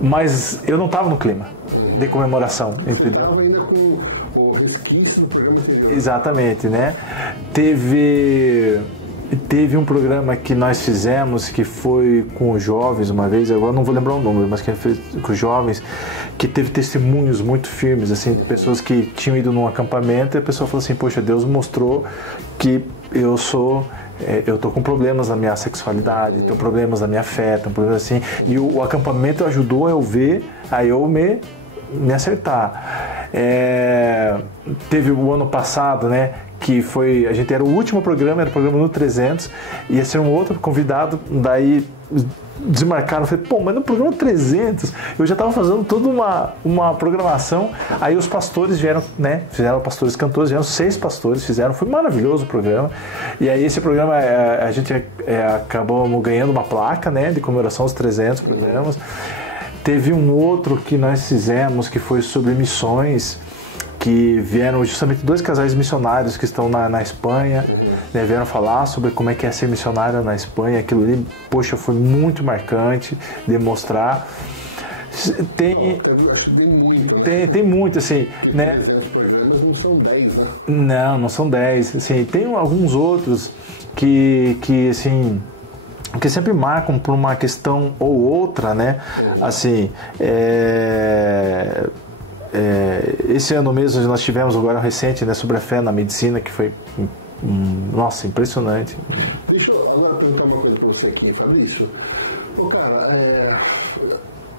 mas eu não estava no clima de comemoração, entendeu? Você estava ainda com o resquício do programa anterior. Exatamente, né? Teve Teve um programa que nós fizemos que foi com os jovens uma vez, agora não vou lembrar o número, mas que fez com os jovens, que teve testemunhos muito firmes, assim, de pessoas que tinham ido num acampamento e a pessoa falou assim, poxa, Deus mostrou que eu tô com problemas na minha sexualidade, tenho problemas na minha fé, tenho problemas assim, e o acampamento ajudou eu ver, a eu me acertar. Teve o ano passado, né, que foi, a gente era o último programa, era o programa no 300, ia ser um outro convidado, daí desmarcaram, eu falei, pô, mas no programa 300 eu já estava fazendo toda uma programação, aí os pastores vieram, né, fizeram pastores cantores, vieram 6 pastores, foi maravilhoso o programa, e aí esse programa a gente acabou ganhando uma placa, né, de comemoração aos 300 programas. Teve um outro que nós fizemos que foi sobre missões, que vieram justamente 2 casais missionários que estão na Espanha, né, vieram falar sobre como é que é ser missionário na Espanha. Aquilo ali, poxa, foi muito marcante demonstrar. Tem muito, assim, né? Não são 10, né? Não são 10. Assim, tem alguns outros que assim, que sempre marcam por uma questão ou outra, né? Assim, esse ano mesmo nós tivemos agora um recente, né, sobre a fé na medicina, que foi nossa, impressionante. Deixa eu agora perguntar uma coisa para você aqui, Fabrício. Pô, cara,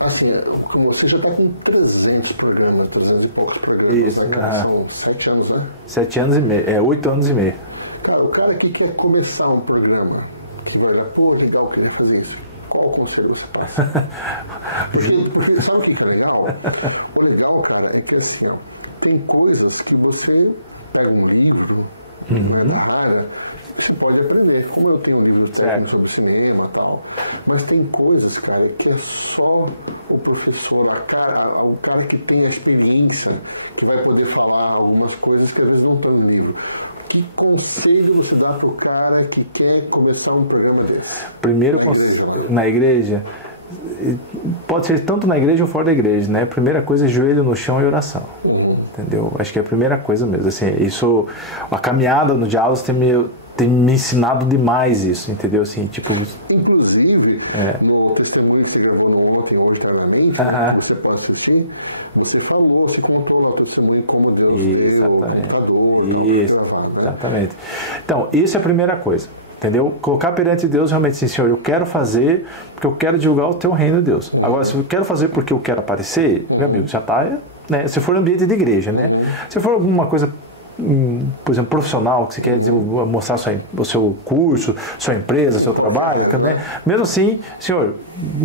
assim, como você já está com 300 programas, 300 e poucos programas. Isso, né? São 7 anos, né? 7 anos e meio, 8 anos e meio. Cara, o cara que quer começar um programa, que vai olhar, pô, legal, eu queria fazer isso. Qual conselho você passa? Porque sabe o que é legal? O legal, cara, é que assim, ó, tem coisas que você pega um livro, da rara, você pode aprender. Como eu tenho um livro sobre cinema e tal, mas tem coisas, cara, que é só o professor, o cara que tem a experiência, que vai poder falar algumas coisas que às vezes não estão no livro. Que conselho você dá para o cara que quer começar um programa desse? Primeiro, na igreja, pode ser tanto na igreja ou fora da igreja, né? A primeira coisa é joelho no chão e oração. Entendeu? Acho que é a primeira coisa mesmo. Assim, isso, a caminhada no Diálogos tem me ensinado demais isso, entendeu? Assim, tipo... Inclusive, no testemunho que você gravou no ontem, hoje, claramente, que você pode assistir, você falou, você contou lá o testemunho como Deus deu, o computador, isso, gravar, né? Exatamente. Então, isso é a primeira coisa, entendeu? Colocar perante Deus realmente assim, Senhor, eu quero fazer porque eu quero divulgar o teu reino, Deus. Agora, se eu quero fazer porque eu quero aparecer, meu amigo, já está, né? Se for no ambiente de igreja, né? Se for alguma coisa, por exemplo, profissional, que você quer mostrar o seu curso, sua empresa, seu trabalho, né? Mesmo assim, Senhor,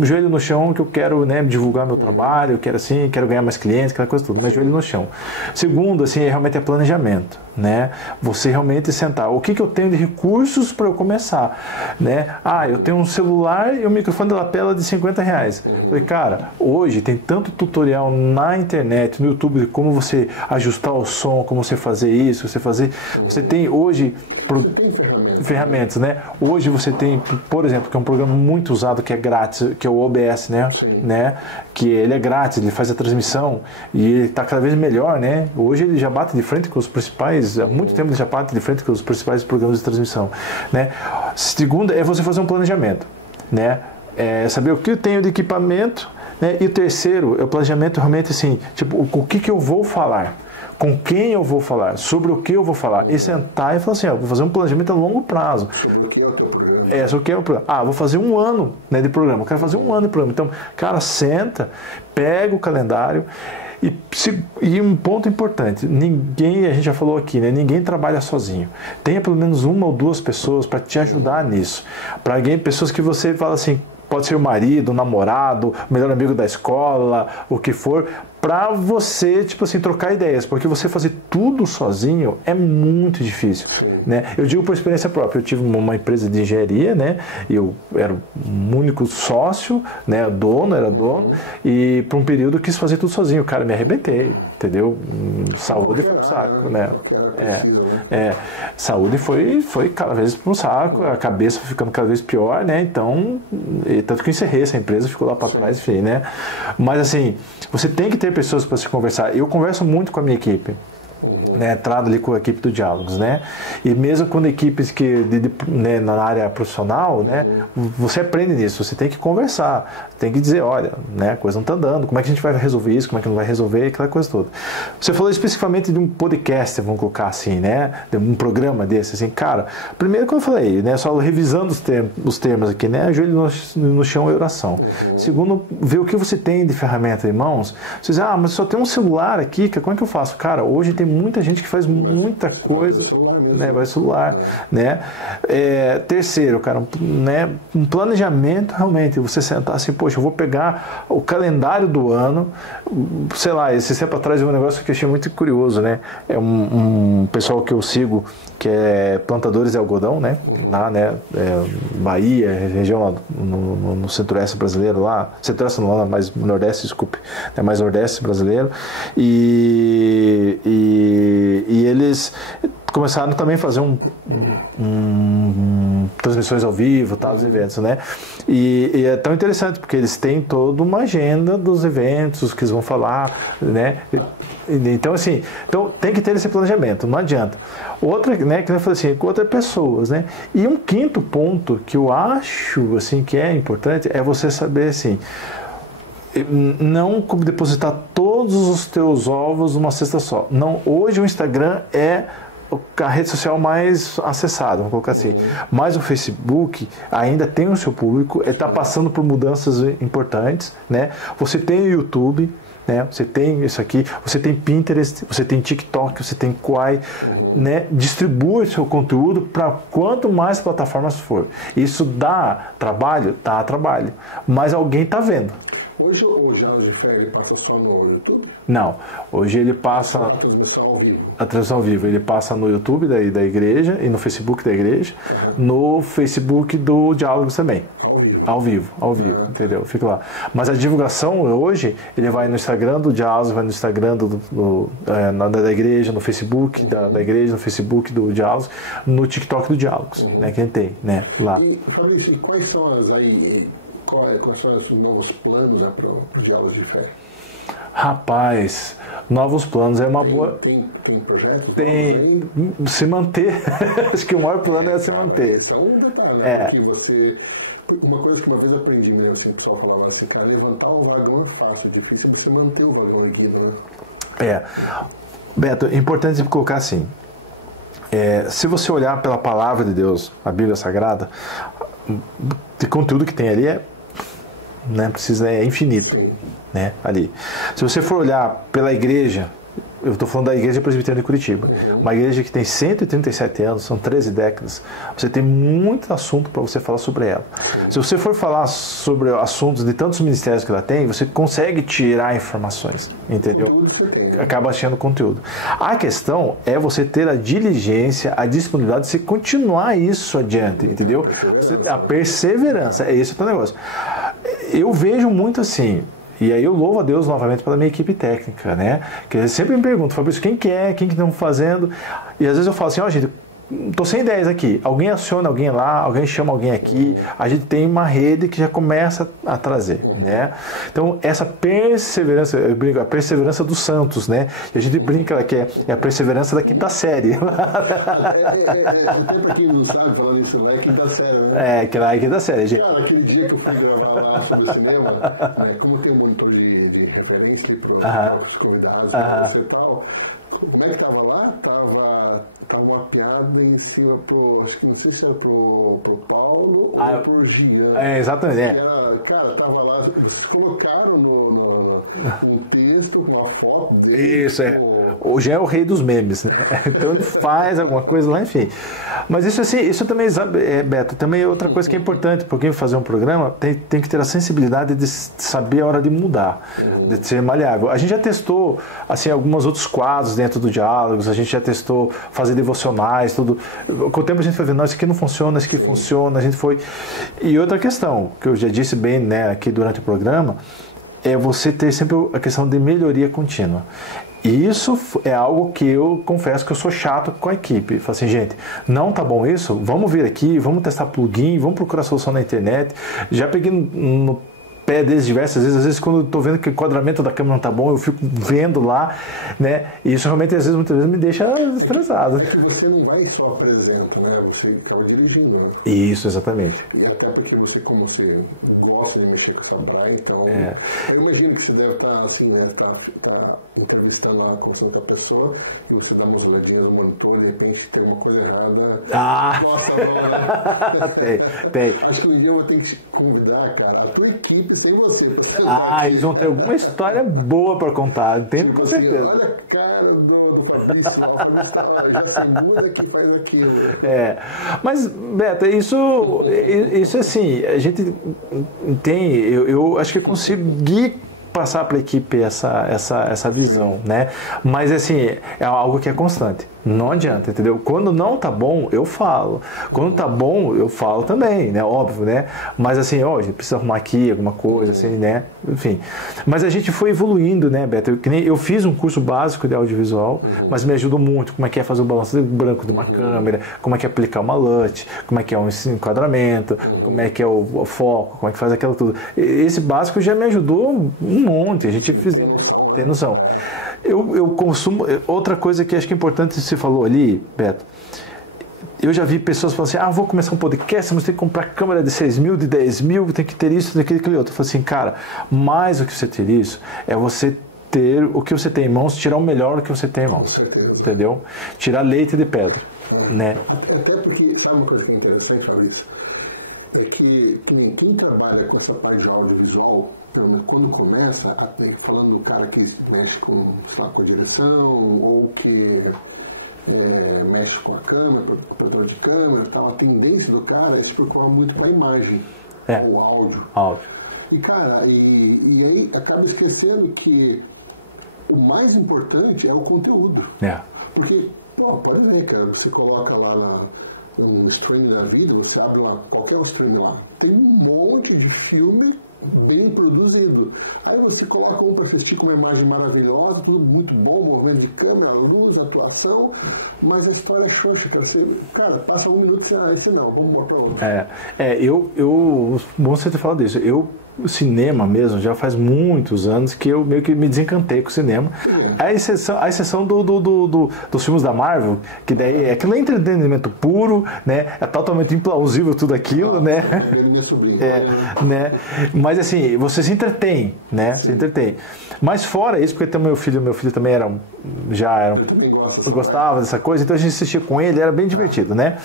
joelho no chão, que eu quero, né, divulgar meu trabalho, eu quero assim, quero ganhar mais clientes, aquela coisa tudo, mas joelho no chão. Segundo, assim, realmente é planejamento, né? Você realmente sentar, o que eu tenho de recursos para eu começar, né? Eu tenho um celular e um microfone de lapela de R$50. Falei, cara, hoje tem tanto tutorial na internet, no YouTube, de como você ajustar o som, como você fazer isso, você tem hoje ferramentas, né? Hoje você tem, por exemplo, que é um programa muito usado, que é grátis, que é o OBS, né? Que ele é grátis, ele faz a transmissão e ele está cada vez melhor, né? Hoje ele já bate de frente com os principais, há muito tempo ele já bate de frente com os principais programas de transmissão, né? Segundo é você fazer um planejamento, né? Saber o que eu tenho de equipamento, né? E o terceiro é o planejamento realmente assim, tipo, o que eu vou falar, com quem eu vou falar, sobre o que eu vou falar, e sentar e falar assim, vou fazer um planejamento a longo prazo. Sobre o que é o teu programa? Sobre o que é o programa. Vou fazer 1 ano, né, de programa, eu quero fazer 1 ano de programa. Então, cara, senta, pega o calendário e um ponto importante, ninguém, a gente já falou aqui, né, ninguém trabalha sozinho. Tenha pelo menos 1 ou 2 pessoas para te ajudar nisso. Pessoas que você fala assim, pode ser o marido, o namorado, o melhor amigo da escola, o que for, para você, tipo assim, trocar ideias, porque você fazer tudo sozinho é muito difícil, né? Eu digo por experiência própria, eu tive uma empresa de engenharia, né? Eu era o único sócio, né? Era dono, e por um período eu quis fazer tudo sozinho, cara, me arrebentei, entendeu? Saúde foi pro saco, né? Saúde foi cada vez pro saco, a cabeça foi ficando cada vez pior, né? Então, tanto que eu encerrei essa empresa, ficou lá para trás, enfim, né? Mas assim, você tem que ter pessoas para se conversar. Eu converso muito com a minha equipe, né, entrado ali com a equipe do Diálogos, né? E mesmo quando equipes que né, na área profissional, né, você aprende nisso, você tem que conversar, tem que dizer, olha, né, a coisa não está andando, como é que a gente vai resolver isso, como é que não vai resolver, aquela coisa toda. Você falou especificamente de um podcast, vamos colocar assim, né, de um programa desse, assim, cara, primeiro que eu falei, né, só revisando os termos aqui, né, ajoelho no chão e oração. Segundo, ver o que você tem de ferramenta em mãos. Você diz, mas só tem um celular aqui, como é que eu faço? Cara, hoje tem muita gente que faz muita coisa, né, vai celular, né. Terceiro, cara, né, um planejamento realmente, você sentar assim, poxa, eu vou pegar o calendário do ano, sei lá, esse tempo atrás um negócio que eu achei muito curioso, né, é um pessoal que eu sigo, que é plantadores de algodão, né, lá, né, Bahia, região lá no centro-oeste brasileiro lá, centro-oeste não, lá, mais nordeste, desculpe, né, mais nordeste brasileiro, e eles começaram também a fazer transmissões ao vivo, tá, dos eventos, né? E é tão interessante porque eles têm toda uma agenda dos eventos que eles vão falar, né? Então, assim, tem que ter esse planejamento, não adianta. Outra, né, que eu falei assim, com outras pessoas, né? E um quinto ponto que eu acho, assim, que é importante é você saber, assim, não depositar todos os teus ovos numa cesta só. Não, hoje o Instagram é a rede social mais acessada, vamos colocar assim. Mas o Facebook ainda tem o seu público, está passando por mudanças importantes, né? Você tem o YouTube, né? Você tem isso aqui, você tem Pinterest, você tem TikTok, você tem Quai, né? Distribui o seu conteúdo para quanto mais plataformas for. Isso dá trabalho? Dá trabalho. Mas alguém está vendo. Hoje o Diálogos de Fé ele passa só no YouTube? Não, hoje ele passa a transmissão ao vivo. A transmissão ao vivo, ele passa no YouTube da igreja e no Facebook da igreja, no Facebook do Diálogos também. Ao vivo, entendeu? Fica lá. Mas a divulgação hoje, ele vai no Instagram do Diálogos, vai no Instagram da igreja, no Facebook da igreja, no Facebook do Diálogos, no TikTok do Diálogos, né? Que a gente tem, né? Lá. E, Fabrício, quais são quais são os novos planos, né, para o Diálogos de Fé? Rapaz, novos planos é uma boa... Tem projetos? Tem. Se manter. Acho que o maior plano é se manter. Isso é um detalhe, né? Porque você... Uma coisa que uma vez aprendi mesmo, assim, o pessoal falava assim, cara, levantar um vagão é fácil, difícil é você manter o vagão erguido, né? Beto, é importante colocar assim, se você olhar pela palavra de Deus, a Bíblia Sagrada, o conteúdo que tem ali é infinito. Sim. Né, ali. Se você for olhar pela igreja, eu estou falando da Igreja Presbiteriana de Curitiba, uma igreja que tem 137 anos, são 13 décadas, você tem muito assunto para você falar sobre ela. Se você for falar sobre assuntos de tantos ministérios que ela tem, você consegue tirar informações, entendeu? Acaba achando conteúdo. A questão é você ter a diligência, a disponibilidade de você continuar isso adiante, entendeu? A perseverança, esse é o negócio. Eu vejo muito assim. E aí eu louvo a Deus novamente pela minha equipe técnica, né? Que eles sempre me perguntam, Fabrício, quem que estão fazendo? E às vezes eu falo assim, gente, estou sem ideias aqui. Alguém aciona alguém lá, alguém chama alguém aqui. A gente tem uma rede que já começa a trazer, né? Então, essa perseverança, eu brinco, a perseverança dos santos, né? E a gente brinca que é a perseverança da quinta série. Pra quem não sabe, falando isso lá, é quinta série, né? Que lá é quinta série, gente. Cara, aquele dia que eu fui gravar lá sobre o cinema, como tem um monitor de referência para os convidados, e tal, como é que tava lá? Tava uma piada em cima acho que não sei se era pro Paulo ou pro Gian. Exatamente. Cara, tava lá, eles colocaram um texto, uma foto dele. Isso, O Gian é o rei dos memes, né? Então ele faz alguma coisa lá, enfim. Mas isso assim, isso também, Beto, também é outra coisa que é importante, porque quem fazer um programa tem que ter a sensibilidade de saber a hora de mudar, de ser maleável. A gente já testou, assim, alguns outros quadros dentro do Diálogos, a gente já testou fazer devocionais, tudo. Com o tempo a gente foi vendo, não, isso aqui não funciona, isso aqui funciona, a gente foi... E outra questão, que eu já disse bem, né, aqui durante o programa, é você ter sempre a questão de melhoria contínua. E isso é algo que eu confesso que eu sou chato com a equipe. Falo assim, gente, não tá bom isso? Vamos vir aqui, vamos testar plugin, vamos procurar solução na internet. Já peguei no pé deles diversas vezes. Às vezes, quando eu tô vendo que o enquadramento da câmera não tá bom, eu fico vendo lá, né? E isso realmente, às vezes, muitas vezes me deixa estressado. É que você não vai só apresenta, né? Você acaba dirigindo, né? Isso, exatamente. E até porque você, como você gosta de mexer com essa praia, então... Eu imagino que você deve estar, assim, né? Tá entrevistando lá, conversando com a pessoa, e você dá umas olhadinhas no monitor, de repente tem uma coisa errada. Nossa, mano. Tem. Acho que um dia eu vou ter que te convidar, cara, a tua equipe sem você. Eles vão ter alguma história boa para contar, tenho com certeza. Olha a cara do Fabrício, o Fabrício já tem muda que faz aquilo. Mas, Beto, isso assim, a gente tem, eu acho que eu consegui passar para a equipe essa visão, né? Mas assim, é algo que é constante. Não adianta, entendeu? Quando não tá bom, eu falo. Quando tá bom, eu falo também, né? Óbvio, né? Mas assim, a gente precisa arrumar aqui alguma coisa, assim, né? Enfim. Mas a gente foi evoluindo, né, Beto? Eu fiz um curso básico de audiovisual, mas me ajudou muito. Como é que é fazer o balanço branco de uma câmera, como é que é aplicar uma LUT, como é que é um enquadramento, como é que é o foco, como é que faz aquilo tudo. Esse básico já me ajudou um monte. A gente fez... Tem noção. Eu consumo... Outra coisa que acho que é importante, você falou ali, Beto, eu já vi pessoas falando assim, vou começar um podcast, mas tem que comprar câmera de 6 mil, de 10 mil, tem que ter isso, tem que ter aquele outro. Eu falo assim, cara, mais do que você ter isso, é você ter o que você tem em mãos, tirar o melhor do que você tem em mãos. Entendeu? Tirar leite de pedra. Né? Até porque, sabe uma coisa que é interessante, Fabrício? É que quem trabalha com essa parte de audiovisual, quando começa, falando do cara que mexe com a direção, ou que mexe com a câmera, operador de câmera, tal, a tendência do cara é se preocupar muito com a imagem, o áudio. E, cara, e aí acaba esquecendo que o mais importante é o conteúdo. Porque, pode ver, cara, você coloca lá um stream da vida, você abre lá, qualquer stream lá, tem um monte de filme bem produzido. Aí você coloca um para assistir com uma imagem maravilhosa, tudo muito bom, movimento de câmera, luz, atuação, mas a história é xoxa, cara, passa um minuto e esse não, vamos botar outro. Bom você ter falado disso. O cinema mesmo, já faz muitos anos que eu meio que me desencantei com o cinema. A exceção dos filmes da Marvel, que daí aquilo é entretenimento puro, né? É totalmente implausível tudo aquilo, né? Né? Mas assim, você se entretém, né? Se entretém. Mas fora isso, porque tem meu filho também eu gostava dessa coisa, então a gente assistia com ele, era bem divertido, né?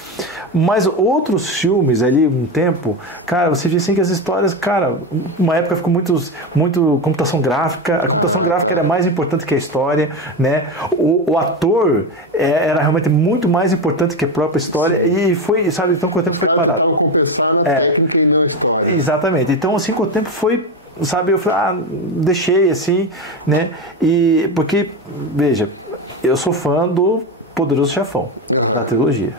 Mas outros filmes ali, um tempo, cara, você via assim que as histórias, cara, uma época ficou muito computação gráfica, a computação gráfica era mais importante que a história, né? O ator era realmente muito mais importante que a própria história e foi, sabe, então com o tempo foi parado. Técnica e não a história. Exatamente, então assim com o tempo foi, sabe, eu falei, deixei assim, né? E porque, veja, eu sou fã do Poderoso Chefão, da trilogia.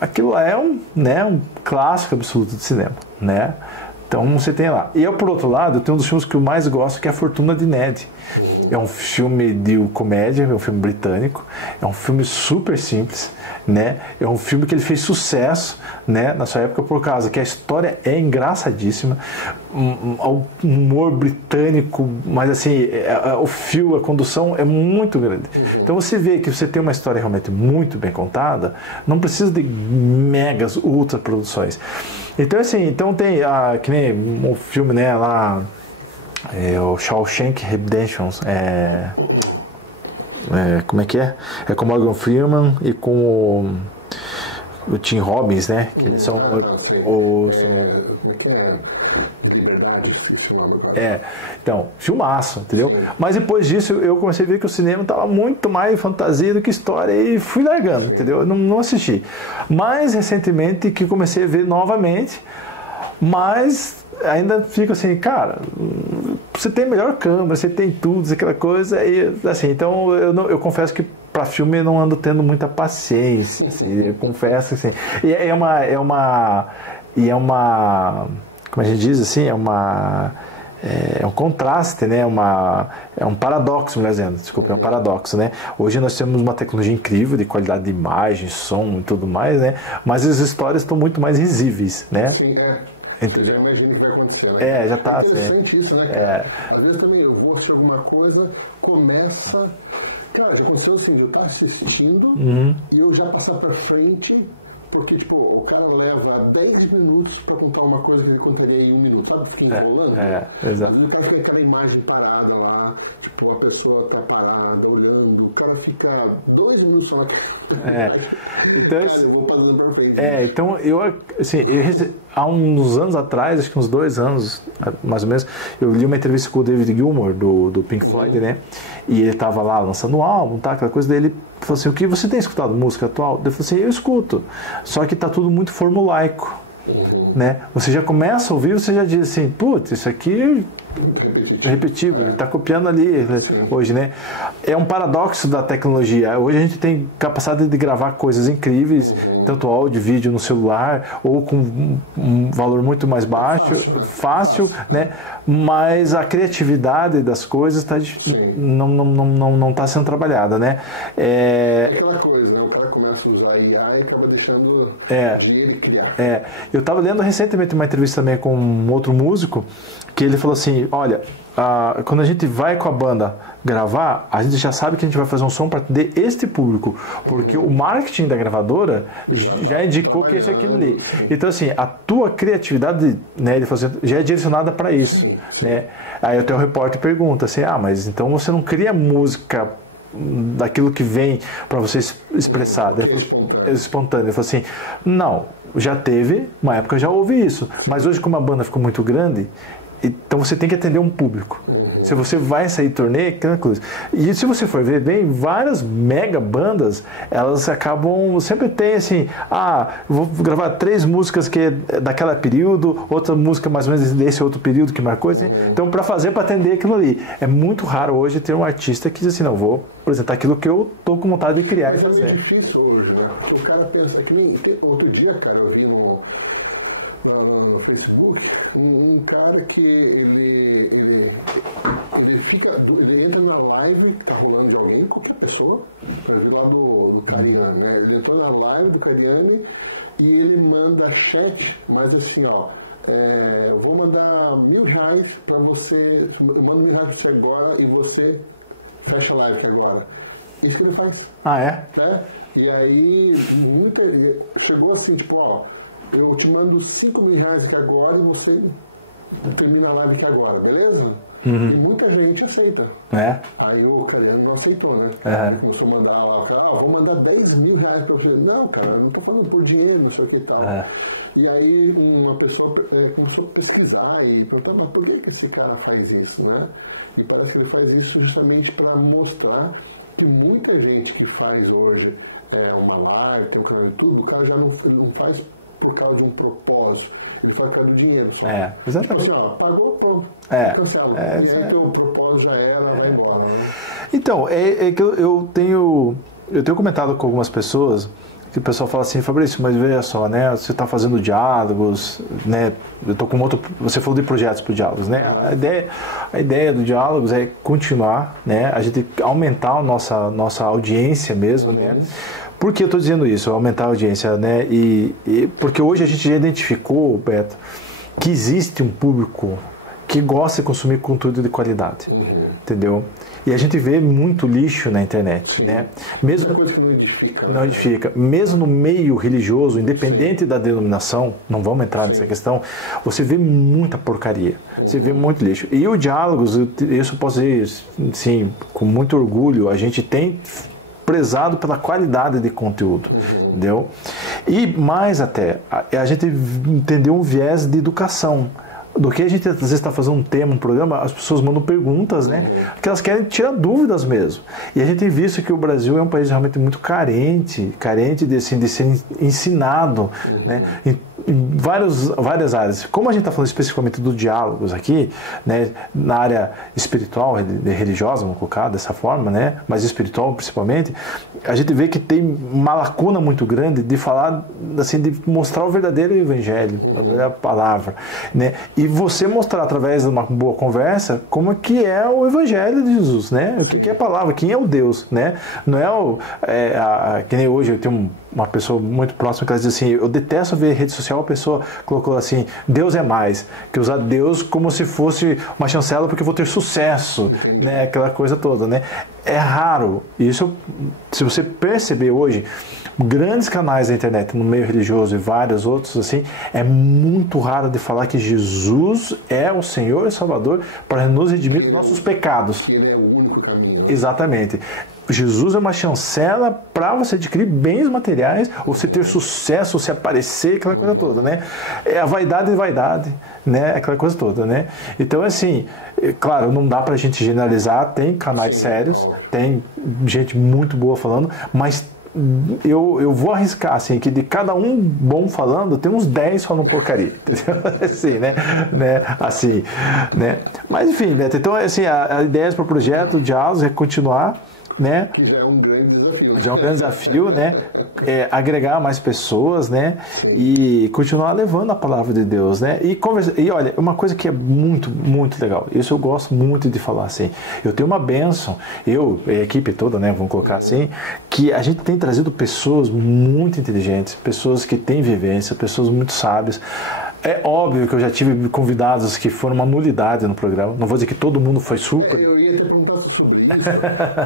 Aquilo é um clássico absoluto de cinema, né? Então você tem lá. E eu, por outro lado, tem um dos filmes que eu mais gosto, que é A Fortuna de Ned. É um filme de comédia, é um filme britânico, é um filme super simples, né? É um filme que ele fez sucesso, né, na sua época por causa que a história é engraçadíssima, o humor britânico, mas assim, o fio, a condução é muito grande. Então você vê que você tem uma história realmente muito bem contada, não precisa de megas, ultra produções. Então assim, tem que nem um filme, né, lá, o Shawshank Redemption, como é que é? É com Morgan Freeman e com o Tim Robbins, né? Que eles são Liberdade, esse nome do cara. Então, filmaço, entendeu? Mas depois disso eu comecei a ver que o cinema estava muito mais fantasia do que história e fui largando, entendeu? Eu não assisti. Mais recentemente que comecei a ver novamente, mas ainda fico assim, cara, você tem a melhor câmera, você tem tudo, aquela coisa, e assim, então eu confesso que para filme eu não ando tendo muita paciência, assim, eu confesso assim. E é uma como a gente diz assim, é um contraste, né? É um paradoxo, melhor dizendo, desculpa, é um paradoxo, né? Hoje nós temos uma tecnologia incrível de qualidade de imagem, som e tudo mais, né? Mas as histórias estão muito mais risíveis, né? Sim, Entendeu? Você já imagina o que vai acontecer, né? Já tá. É interessante isso, né, cara? Às vezes também eu vou assistir alguma coisa, começa... Cara, já aconteceu assim, de eu estar assistindo e eu já passar pra frente, porque, tipo, o cara leva 10 minutos pra contar uma coisa que ele contaria em 1 minuto, sabe? Fica enrolando. Exato. Às vezes o cara fica aquela imagem parada lá, tipo, a pessoa tá parada, olhando, o cara fica 2 minutos só naquela Então, cara, eu vou passando pra frente. Então, há uns anos atrás, acho que uns 2 anos, mais ou menos, eu li uma entrevista com o David Gilmour, do Pink Floyd, né? E ele tava lá lançando um álbum, tá? Aquela coisa dele. Falou assim, o que você tem escutado música atual? Eu falei assim, eu escuto, só que tá tudo muito formulaico, né? Você já começa a ouvir, você já diz assim, putz, isso aqui é repetitivo, ele está copiando ali hoje, né? É um paradoxo da tecnologia. Hoje a gente tem capacidade de gravar coisas incríveis, tanto áudio, vídeo no celular, ou com um valor muito mais baixo, fácil, né? Mas a criatividade das coisas não está sendo trabalhada, né? É aquela coisa, né? O cara começa a usar IA e acaba deixando de ele criar. Eu estava lendo recentemente uma entrevista também com um outro músico, que ele falou assim, olha, quando a gente vai com a banda gravar, a gente já sabe que a gente vai fazer um som para atender este público, porque o marketing da gravadora já indicou que é aquilo ali. Então, assim, a tua criatividade, né, ele falou assim, já é direcionada para isso. Né? Aí o teu repórter pergunta assim, mas então você não cria música daquilo que vem para você expressar, espontâneo. Ele falou assim, não, já teve, uma época já houve isso, mas hoje como a banda ficou muito grande, então você tem que atender um público. Se você vai sair turnê, aquela coisa. E se você for ver bem, várias mega bandas, elas acabam, sempre tem assim, vou gravar 3 músicas que é daquela período, outra música mais ou menos desse outro período que marcou, assim. Então para atender aquilo ali. É muito raro hoje ter um artista que diz assim, não, vou apresentar aquilo que eu tô com vontade de criar e fazer. É difícil hoje, né? Porque o cara pensa, que nem outro dia, cara, eu vi no Facebook um cara que ele entra na live que tá rolando de alguém, qualquer pessoa, eu vi lá do Cariani, né? Ele entrou na live do Cariani e ele manda chat, mas assim, eu vou mandar R$1.000 para você, eu mando R$1.000 para você agora e você fecha a live aqui agora. Isso que ele faz. É? E aí chegou assim, tipo, eu te mando R$5.000 aqui agora e você termina a live aqui agora, beleza? E muita gente aceita. Aí o Cariani não aceitou, né? Ele começou a mandar lá, vou mandar R$10.000 pra você. Não, cara, eu não tô falando por dinheiro, não sei o que e tal. E aí uma pessoa começou a pesquisar e perguntar, mas por que esse cara faz isso, né? E parece que ele faz isso justamente para mostrar que muita gente que faz hoje uma live, tem um canal no YouTube, o cara já não faz por causa de um propósito, ele faz por causa do dinheiro. Exatamente. Tipo assim, pagou, pronto, cancela. E aí o propósito já era, vai embora. Né? Então, que eu tenho comentado com algumas pessoas, que o pessoal fala assim, Fabrício, mas veja só, né, você está fazendo diálogos, né, eu tô com você falou de projetos para diálogos, né, a ideia do diálogos é continuar, né, a gente aumentar a nossa audiência mesmo, né. Por que eu estou dizendo isso? Aumentar a audiência, né? Porque hoje a gente já identificou, Beto, que existe um público que gosta de consumir conteúdo de qualidade, entendeu? E a gente vê muito lixo na internet, né? Mesmo coisa que não edifica. Não edifica. Mesmo no meio religioso, independente da denominação, não vamos entrar nessa questão, você vê muita porcaria, você vê muito lixo. E o Diálogos, isso eu posso dizer, sim, com muito orgulho, a gente tem prezado pela qualidade de conteúdo, entendeu? E mais até, a gente entendeu um viés de educação. Do que a gente às vezes está fazendo um tema, um programa, as pessoas mandam perguntas, né? Que elas querem tirar dúvidas mesmo. E a gente tem visto que o Brasil é um país realmente muito carente de ser ensinado, né? Em várias áreas. Como a gente está falando especificamente do diálogos aqui, né, na área espiritual, religiosa, vamos colocar dessa forma, né, mas espiritual principalmente, a gente vê que tem uma lacuna muito grande de falar, assim, de mostrar o verdadeiro evangelho, a verdadeira palavra, né, e você mostrar através de uma boa conversa como é que é o evangelho de Jesus, né, o que é a palavra, quem é o Deus, né, não é que nem hoje eu tenho uma pessoa muito próxima que ela diz assim, eu detesto ver rede social, a pessoa colocou assim, Deus é mais, que usar Deus como se fosse uma chancela porque eu vou ter sucesso, né? Aquela coisa toda, né? É raro, isso, se você perceber hoje, grandes canais da internet no meio religioso e vários outros assim, é muito raro de falar que Jesus é o Senhor e Salvador para nos redimir dos nossos pecados. Ele é o único caminho. Exatamente. Jesus é uma chancela para você adquirir bens materiais, ou você ter sucesso, ou você aparecer, aquela coisa toda, né? É a vaidade, né? Aquela coisa toda, né? Então, assim, claro, não dá pra gente generalizar, tem canais sérios, tem gente muito boa falando, mas eu vou arriscar, assim, que de cada um bom falando, tem uns 10 falando porcaria, entendeu? Assim, né? Assim, né? Mas, enfim, Beto, então, assim, a ideia para o projeto de Diálogos é continuar, né? Que já é um grande desafio. Já é um grande desafio, né? Agregar mais pessoas, né? Sim. E continuar levando a palavra de Deus, né? E olha, uma coisa que é muito, muito legal. Isso eu gosto muito de falar, assim. Eu tenho uma bênção, eu e a equipe toda, né? Vamos colocar assim, que a gente tem trazido pessoas muito inteligentes, pessoas que têm vivência, pessoas muito sábias. É óbvio que eu já tive convidados que foram uma nulidade no programa. Não vou dizer que todo mundo foi super. Eu ia te perguntar sobre isso,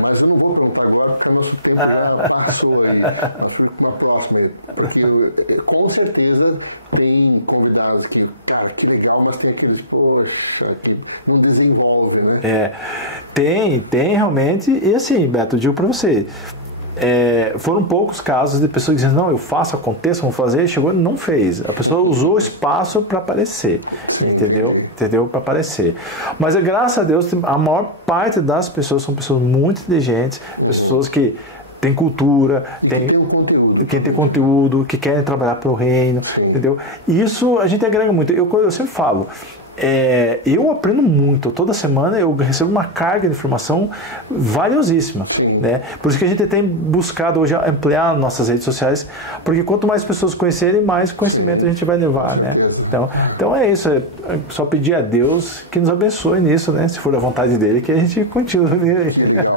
mas eu não vou perguntar agora porque o nosso tempo já passou aí. Nós ficamos com uma próxima aí. Porque com certeza tem convidados que, cara, que legal, mas tem aqueles, poxa, que não desenvolve, né? Tem realmente. E assim, Beto, eu digo pra você. Foram poucos casos de pessoas que dizem, não, eu faço, aconteça, vamos fazer, chegou e não fez. A pessoa usou o espaço para aparecer, entendeu? Para aparecer. Mas graças a Deus, a maior parte das pessoas são pessoas muito inteligentes, pessoas que têm cultura, quem tem conteúdo, que querem trabalhar para o reino, entendeu? Isso a gente agrega muito. Eu sempre falo, eu aprendo muito, toda semana eu recebo uma carga de informação valiosíssima, né? Por isso que a gente tem buscado hoje ampliar nossas redes sociais, porque quanto mais pessoas conhecerem, mais conhecimento a gente vai levar, né? Então é isso, só pedir a Deus que nos abençoe nisso, né? Se for da vontade dele, que a gente continue. Que legal.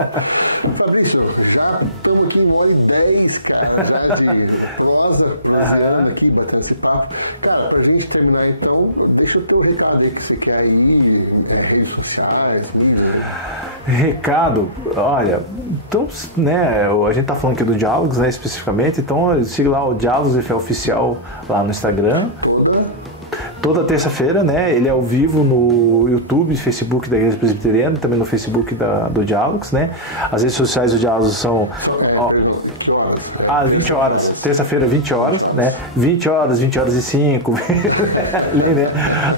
Fabrício, já estamos aqui em 1h10, cara, já de prosa, aqui, batendo esse papo. Cara, pra gente terminar então, deixa o teu recado que você quer aí, redes sociais, recado, olha, então, né, a gente tá falando aqui do Diálogos, né, especificamente, então siga lá o Diálogos e Fé Oficial lá no Instagram. Toda terça-feira, né? Ele é ao vivo no YouTube, Facebook da Igreja Presbiteriana, também no Facebook do Diálogos, né? As redes sociais do Diálogos são... 20 horas. Terça-feira, 20 horas, né? 20 horas e 5. Né?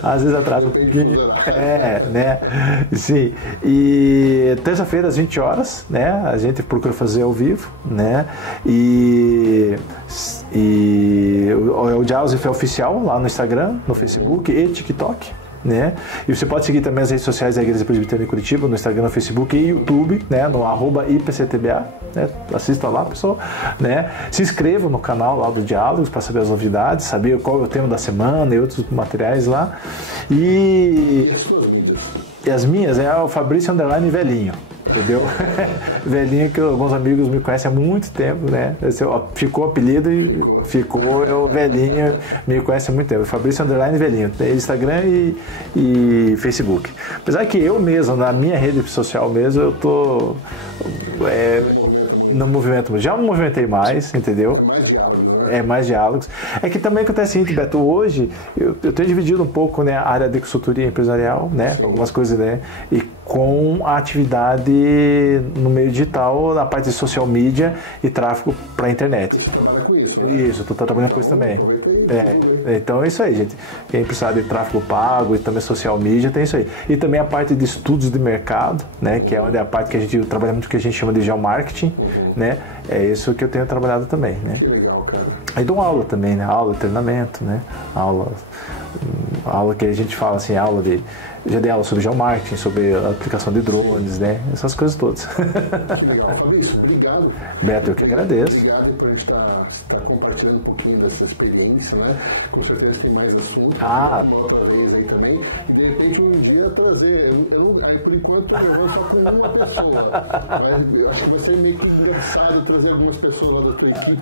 Às vezes atrasa um pouquinho. Né? Sim. E terça-feira, às 20 horas, né? A gente procura fazer ao vivo, né? E o Diálogos e Fé Oficial lá no Instagram, no Facebook e TikTok, né? E você pode seguir também as redes sociais da Igreja Presbiteriana de Curitiba, no Instagram, no Facebook e YouTube, né? No @IPCTBA, né? Assista lá, pessoal, né? Se inscreva no canal lá do Diálogos para saber as novidades, saber qual é o tema da semana e outros materiais lá. E as minhas é o Fabrício _ Velhinho. Entendeu? Velhinho, que alguns amigos me conhecem há muito tempo, né? Ficou apelido e ficou o Velhinho, me conhece há muito tempo. Fabrício _ Velhinho, tem Instagram e Facebook. Apesar que eu mesmo, na minha rede social mesmo, eu tô no movimento, já não movimentei mais, entendeu? É mais diálogo, né? É mais diálogos. É que também acontece o seguinte, Beto, hoje eu tenho dividido um pouco, né, a área de consultoria empresarial, né, algumas coisas, né, e com a atividade no meio digital, na parte de social media e tráfego para a internet. Você trabalha com isso, né? Isso, estou trabalhando com isso também. Então é isso aí, gente. Quem precisar de tráfego pago e também social media, tem isso aí. E também a parte de estudos de mercado, né, que é onde é a parte que a gente trabalha muito, que a gente chama de geomarketing, né, é isso que eu tenho trabalhado também, né. Que legal, cara. Aí dou aula também, né, aula, treinamento, né, aula aula que a gente fala assim, já dei aula sobre geomarketing, sobre a aplicação de drones, né? Essas coisas todas. Que legal, Fabrício, obrigado. Beto, eu que agradeço. Obrigado por a gente estar compartilhando um pouquinho dessa experiência, né? Com certeza tem mais assunto. Ah. Uma outra vez aí também. E de repente um dia trazer. Aí por enquanto eu vou só com uma pessoa. Mas eu acho que vai ser meio que engraçado trazer algumas pessoas lá da tua equipe.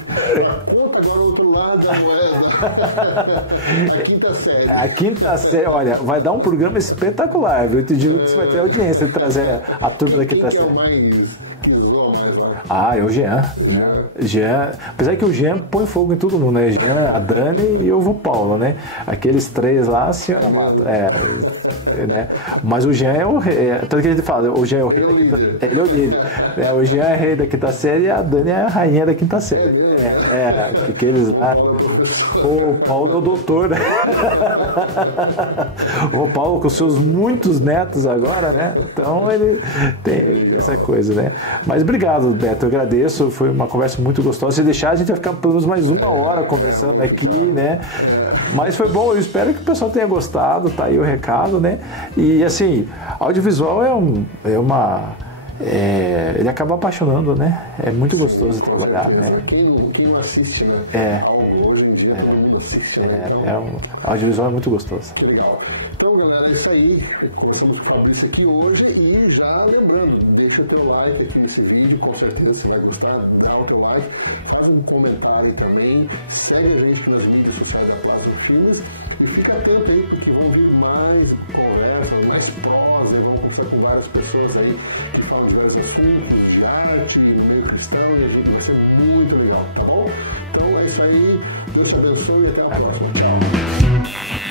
Conta agora o outro lado da moeda. A quinta série. A quinta série, olha, vai dar um programa espetacular, viu? Eu te digo que você vai ter audiência de trazer a turma da quinta série. Quem é o mais que zoa mais lá? Ah, é o Jean, né? Jean, apesar que o Jean põe fogo em todo mundo, né? Jean, a Dani e o Paulo, né? Aqueles três lá, a senhora mata. Né? Mas o Jean é o rei. Tanto que a gente fala, o Jean é o rei da quinta série. Ele é o líder. O Jean é rei da quinta série e a Dani é a rainha da quinta série. Aqueles lá. O Paulo é o doutor, né? O Paulo com seus muitos netos agora, né? Então ele tem essa coisa, né? Mas obrigado, Beto, eu agradeço, foi uma conversa muito gostosa. Se deixar, a gente vai ficar pelo menos mais uma hora conversando aqui, né? Mas foi bom, eu espero que o pessoal tenha gostado, tá aí o recado, né? E assim, audiovisual ele acaba apaixonando, né? É muito gostoso trabalhar, né? Quem não assiste, né? Algo hoje em dia, todo mundo assiste, né? Então, audiovisual é muito gostoso. Que legal. Então, galera, é isso aí. Conversamos com o Fabrício aqui hoje e já lembrando, deixa o teu like aqui nesse vídeo, com certeza você vai gostar, dá o teu like, faz um comentário também, segue a gente nas mídias sociais da Plasma Filmes e fica atento aí, porque vão vir mais conversas, mais prosa, vamos conversar com várias pessoas aí que falam de vários assuntos, de arte, no meio cristão, e a gente vai ser muito legal, tá bom? Então é isso aí, Deus te abençoe e até a próxima. Tchau.